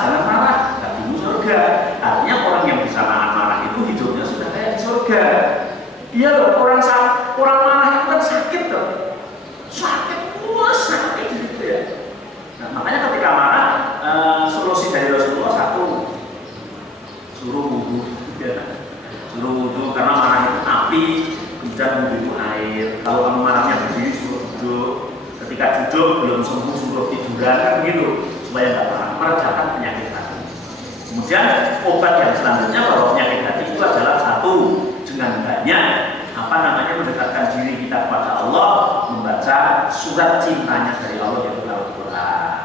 jangan marah, hatimu surga. Artinya orang yang bisa marah itu hidupnya sudah kayak di surga. Iya loh, orang marah itu kan sakit loh. Sakit gitu ya. Nah, makanya ketika marah, solusi dari Rasulullah satu, suruh wudhu, ya. Suruh wudhu karena marah itu api, kemudian wudhu itu air. Kalau kamu marahnya berdiri, suruh duduk. Ketika duduk belum sembuh, suruh tiduran, kan begitu, supaya nggak marah, meredakan penyakit hati. Kemudian obat yang selanjutnya kalau penyakit hati itu adalah satu, dengan banyak mendekatkan diri kita kepada Allah, membaca surat cintanya dari Allah yaitu Al-Quran.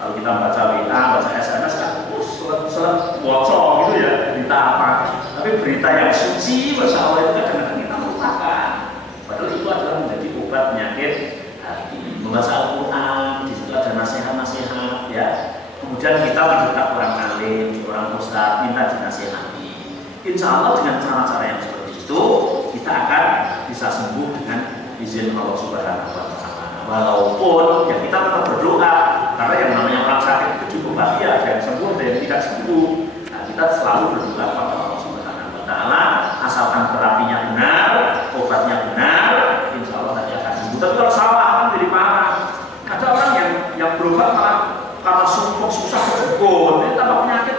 Kalau kita membaca WA, baca SMS kan, surat bocor gitu ya, berita apa? Tapi berita yang suci, Masya Allah itu kadang-kadang kita lupakan. Padahal itu adalah menjadi obat penyakit hati. Membaca Al-Quran, di situ ada nasihat-nasihat ya. Kemudian kita mendekat orang alim, orang ustadz, minta dinasihati. Insya Allah dengan cara-cara yang seperti itu, kita akan bisa sembuh dengan izin Allah Subhanahu wa Ta'ala. Walaupun ya kita tetap berdoa, karena yang namanya orang sakit itu cukup bahagia, ada yang sembuh, ada yang tidak sembuh. Nah, kita selalu berdoa kepada Allah Subhanahu wa Ta'ala, asalkan terapinya benar, obatnya benar, insya Allah nanti akan sembuh. Tapi kalau salah kan jadi parah. Ada orang yang berobat malah karena susah kedukun, ini tambah penyakit.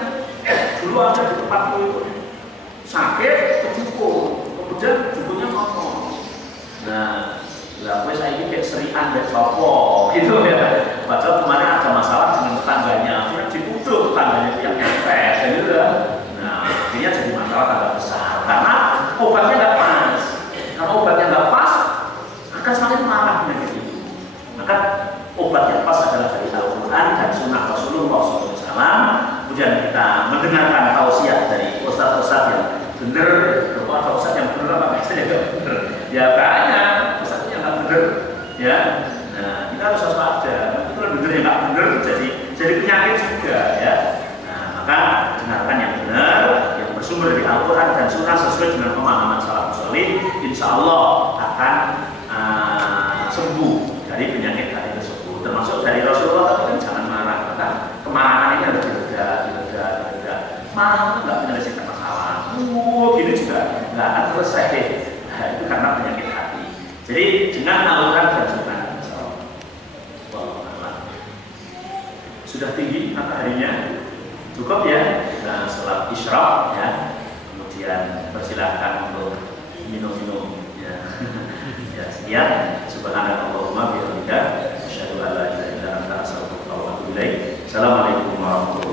Dulu ada di tempatku itu sakit kedukun, kemudian dukunnya ngomong. Nah, gue saya ini kayak serian deh copo gitu ya. Padahal kemarin ada masalah dengan tetangganya, akhirnya dituduh tetangganya itu yang nyepet, gitu ya. Nah, akhirnya jadi masalah agak besar karena obatnya nggak pas. Kalau obatnya nggak pas, akan semakin marah penyakit itu. Maka obat yang pas adalah dari Al-Quran dan Sunnah Rasulullah SAW. Kemudian kita mendengarkan tausiah dari ustadz-ustadz yang benar, atau ustadz yang benar apa saja nggak benar. Ya banyak ustadz yang nggak benar, ya. Nah, kita harus waspada. Itu benar yang nggak benar jadi penyakit juga, ya. Nah, maka dengarkan yang benar, yang bersumber dari Al-Quran dan Sunnah sesuai dengan pemahaman salafus salih. Insya Allah akan sembuh dari penyakit hati tersebut. Termasuk dari Rasulullah tadi kan jangan marah, kan kemarahan ini harus direda. Marah itu nggak menyelesaikan masalah. Gini juga nggak akan selesai. Nah, itu karena penyakit hati. Jadi dengan Al-Quran dan Sunnah, sudah tinggi mataharinya, cukup ya. Nah, setelah isyraq ya, kemudian persilahkan untuk minum-minum ya. Ya, sekian. Subhanallahumma bihamdika, asyhadu an la ilaha illa anta, astaghfiruka wa atubu ilaik. Assalamualaikum warahmatullahi wabarakatuh.